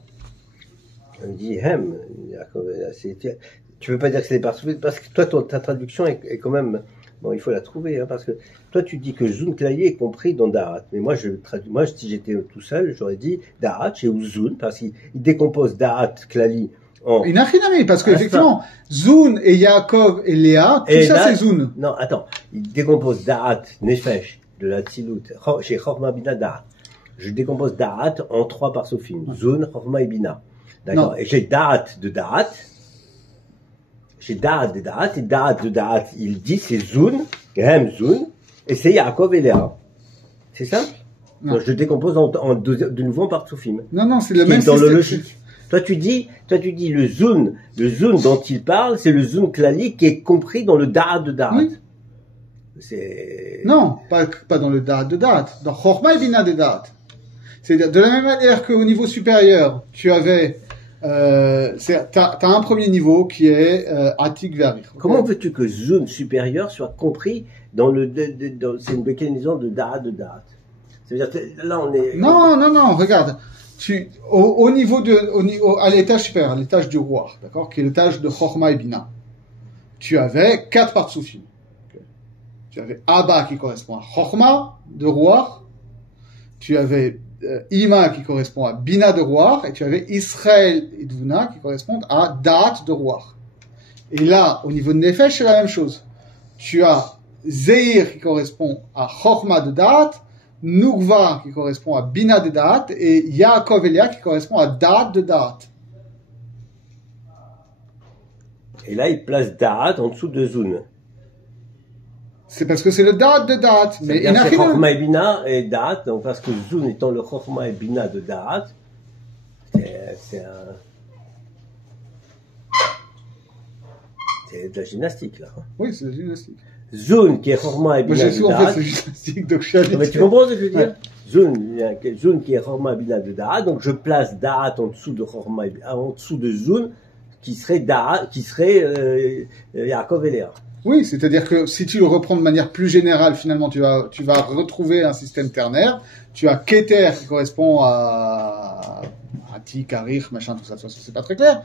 On dit Hem, Yaakov et Léa. Tu veux pas dire que c'est les Partsoufim parce que toi, ta traduction est quand même... Bon, il faut la trouver, hein, parce que toi, tu dis que Zun Klali est compris dans Da'at. Mais moi, si j'étais tout seul, j'aurais dit Da'at chez Zun, parce qu'il décompose Da'at Klali en... Inachinami, parce qu'effectivement, Zun et Yaakov et Léa, tout ça c'est Zun. Non, attends. Il décompose Da'at, Nefesh, de la Tzilut, chez Chochma Bina Da'at. Je décompose Da'at en 3 Partsoufim. Zun, Chochma et Bina. D'accord. Et j'ai Da'at de Da'at. J'ai Da'at de Da'at, et Da'at de Da'at, il dit c'est Zun, Hem Zun, et c'est Yaakov et Léa. C'est ça? Donc, je décompose de nouveau en Partsoufim. Non, c'est le même dans le logique. Toi tu dis le Zun dont il parle, c'est le Zun Klali qui est compris dans le Da'at de Da'at. Oui. Non, pas dans le Da'at de Da'at, dans Chochma et Bina de Da'at. C'est-à-dire, de la même manière qu'au niveau supérieur, tu avais, t'as un premier niveau qui est Atik Ve'Arich. Okay. Comment veux-tu que Zun supérieur soit compris dans c'est une déclinaison de Da'at de Da'at? C'est-à-dire, là on est... Non, regarde. Au niveau à l'étage supérieur, à l'étage du roi, d'accord, qui est l'étage de Chochma et Bina, tu avais 4 Partsoufim. Okay. Tu avais Abba qui correspond à Chochma de Ruach, tu avais Ima qui correspond à Bina de Ruach, et tu avais Israël et Dvuna qui correspondent à Da'at de Ruach. Et là, au niveau de Nefesh, c'est la même chose. Tu as Zeir qui correspond à Chochma de Da'at, Nukva qui correspond à Bina de Da'at, et Yaakov Elia qui correspond à Da'at de Da'at. Et là, il place Da'at en dessous de Zun. C'est parce que c'est le Da'at de Da'at. Mais il n'a c'est rien. Chochma et Bina et Da'at, donc parce que Zun étant le Chochma et Bina de Da'at, c'est de la gymnastique, là. Oui, c'est la gymnastique. Zun qui est Chochma et Moi, Bina j'ai de souvent fait Da'at. cette gymnastique, donc je suis habitué. Mais tu comprends ce que je veux dire? Ouais. Zun qui est Chochma et Bina de Da'at, donc je place Da'at en dessous de Chochma et Bina, en dessous de Zun, qui serait Da'at, qui serait Yaakov et Léa. Oui, c'est-à-dire que si tu le reprends de manière plus générale, finalement, tu vas retrouver un système ternaire. Tu as Keter qui correspond à Tik, Arich, machin, tout ça, de toute façon, c'est pas très clair.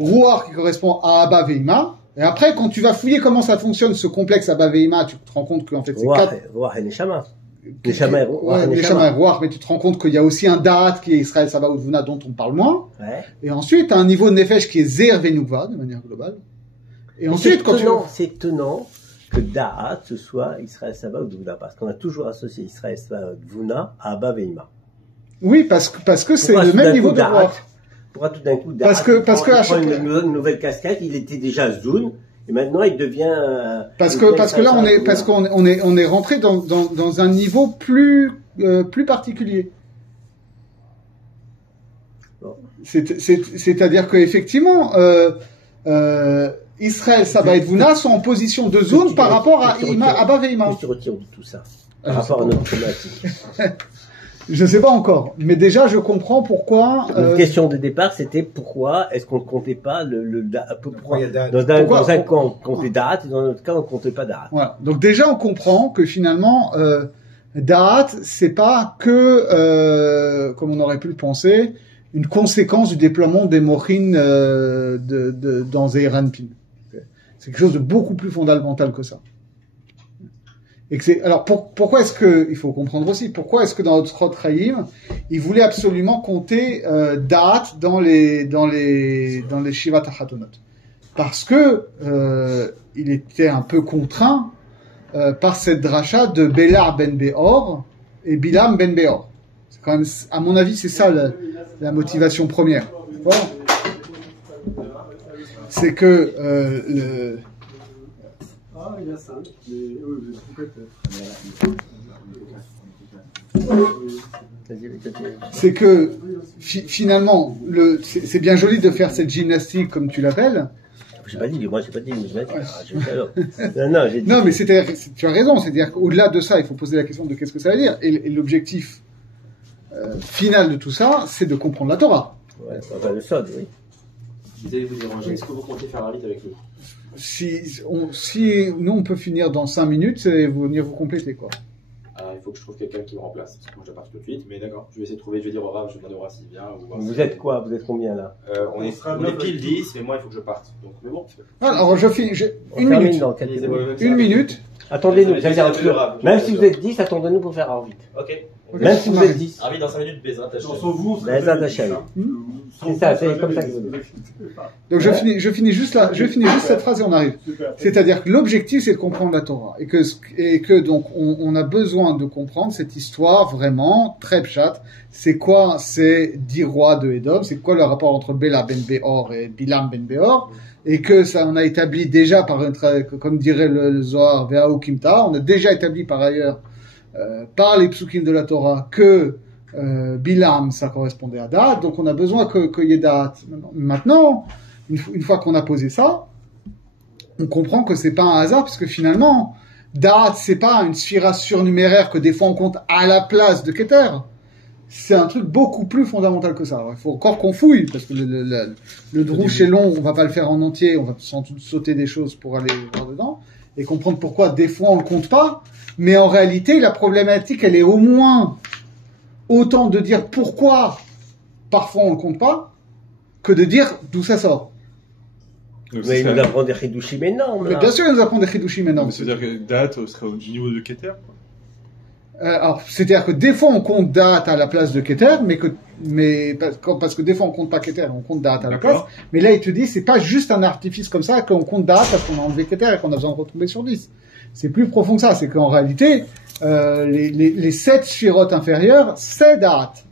Ruach qui correspond à Abba Veima. Et après, quand tu vas fouiller comment ça fonctionne, ce complexe Abba Veima, tu te rends compte qu'en fait, c'est quatre. Ruach et Neshama. Neshama et Ruach, mais tu te rends compte qu'il y a aussi un Da'at qui est Israël, Sabaoth, Vuna, dont on parle moins. Ouais. Et ensuite, tu as un niveau de Nefesh qui est Zer Venukva, de manière globale. Et ensuite, c'est étonnant que Da'at, ce soit Israël Sabaoth Vuna, parce qu'on a toujours associé Israël Sabaoth Vuna à Abba Veima. Oui, parce que c'est le même niveau de Ruach. Pourquoi tout d'un coup Da'at, parce que à chaque une nouvelle casquette, il était déjà Zun, et maintenant il devient parce que là on est rentré dans un niveau plus particulier. Bon. C'est-à-dire que effectivement Israël, Saba et Vuna sont en position de zone par rapport à Abba Veima. Je te retire de tout ça par rapport à notre problématique. Je sais pas encore, mais déjà je comprends pourquoi. La question de départ, c'était pourquoi est-ce qu'on ne comptait pas pourquoi dans un cas on comptait Da'at et dans un autre cas on ne comptait pas Da'at. Voilà. Donc déjà on comprend que finalement Da'at c'est pas que comme on aurait pu le penser une conséquence du déploiement des mochines dans Zeir Anpin. C'est quelque chose de beaucoup plus fondamental que ça. Et que alors pourquoi est-ce que il faut comprendre aussi pourquoi est-ce que dans notre Otzrot Chaim il voulait absolument compter Da'at dans les Shivat HaChatonot parce que il était un peu contraint par cette dracha de Bélar ben Béor et Bilam ben Béor. C'est quand même, à mon avis, c'est ça la motivation première. Voilà. C'est que il y a 5, mais oui, vous êtes c'est que finalement, c'est bien joli de faire cette gymnastique comme tu l'appelles. J'ai pas dit, non, mais tu as raison, c'est-à-dire qu'au-delà de ça, il faut poser la question de qu'est-ce que ça veut dire. Et l'objectif final de tout ça, c'est de comprendre la Torah. Ouais, enfin, le sod, oui. Vous allez vous déranger, est-ce que vous comptez faire la vite avec lui? Si nous on peut finir dans 5 minutes et venir vous compléter quoi. Il faut que je trouve quelqu'un qui me remplace, parce que moi je dois partir tout de suite, mais d'accord, je vais essayer de trouver, je vais dire au Rav, je vais demander au Rav s'il vient. Vous êtes quoi? Vous êtes combien là? On est pile 10, mais moi il faut que je parte. Donc, mais bon. Alors je finis, une minute. Une minute. Attendez-nous, même si vous êtes 10, attendez-nous pour faire Arvit. Ok. Même si vous êtes 10. Arvit dans 5 minutes, Bezrat Hashem. Bezrat Hashem. C'est ça, c'est comme ça que vous dites. Donc je finis juste cette phrase et on arrive. C'est-à-dire que l'objectif c'est de comprendre la Torah et que donc on a besoin de comprendre cette histoire vraiment très pshat. C'est quoi ces 10 rois de Édom? C'est quoi le rapport entre Béla ben Béor et Bilam ben Béor? Et que ça on a établi déjà comme dirait le Zohar Ve'ahu Kimta, on a déjà établi par ailleurs par les psukim de la Torah que Bilam, ça correspondait à Da'at, donc on a besoin qu'il y ait Da'at. Maintenant, une fois qu'on a posé ça, on comprend que c'est pas un hasard, parce que finalement, Da'at, c'est pas une sphira surnuméraire que des fois on compte à la place de Keter. C'est un truc beaucoup plus fondamental que ça. Alors, il faut encore qu'on fouille, parce que le Drouche est long, on va pas le faire en entier, on va sans doute sauter des choses pour aller voir dedans, et comprendre pourquoi des fois on le compte pas, mais en réalité, la problématique, elle est au moins autant de dire pourquoi parfois on le compte pas, que de dire d'où ça sort. Donc, Mais il ça nous serait- apprend des chidushim énormes. Mais là. bien sûr, il nous apprend des chidushim Non, énormes. mais c'est-à-dire que date serait au niveau de Keter, quoi. Alors, c'est-à-dire que des fois on compte date à la place de Keter, parce que des fois on compte pas Keter, on compte date à la place. D'accord. Mais là, il te dit, c'est pas juste un artifice comme ça qu'on compte date parce qu'on a enlevé Keter et qu'on a besoin de retomber sur 10. C'est plus profond que ça. C'est qu'en réalité, les 7 sphirotes inférieures, c'est date.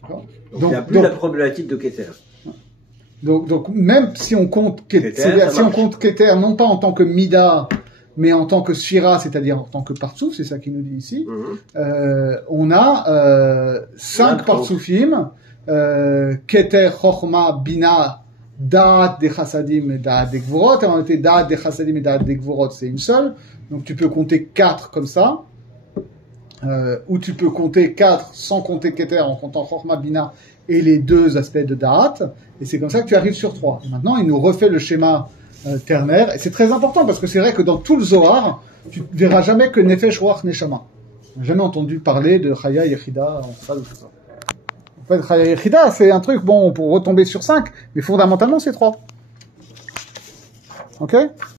D'accord. Donc, il n'y a plus la problématique de Keter. Donc, même si on compte Keter, c'est-à-dire ça si on marche. compte Keter, non pas en tant que Mida, mais en tant que Sphira, c'est-à-dire en tant que Partsouf, c'est ça qu'il nous dit ici, on a 5 Cinq Partsoufim, Keter, Chochma, Bina, Da'at des Chassadim et Da'at des Gvorot, et en réalité Da'at des Chassadim et Da'at des Gvorot, c'est une seule, donc tu peux compter 4 comme ça, ou tu peux compter 4 sans compter Keter, en comptant Chochma, Bina et les 2 aspects de Da'at, et c'est comme ça que tu arrives sur 3. Et maintenant, il nous refait le schéma ternaire, et c'est très important, parce que c'est vrai que dans tout le Zohar, tu verras jamais que Nefesh, Ruach, Neshama. On n'a jamais entendu parler de Chaya, Yechida, en tout ça. En fait, Chaya, Yechida, c'est un truc, bon, pour retomber sur 5, mais fondamentalement, c'est 3. Ok?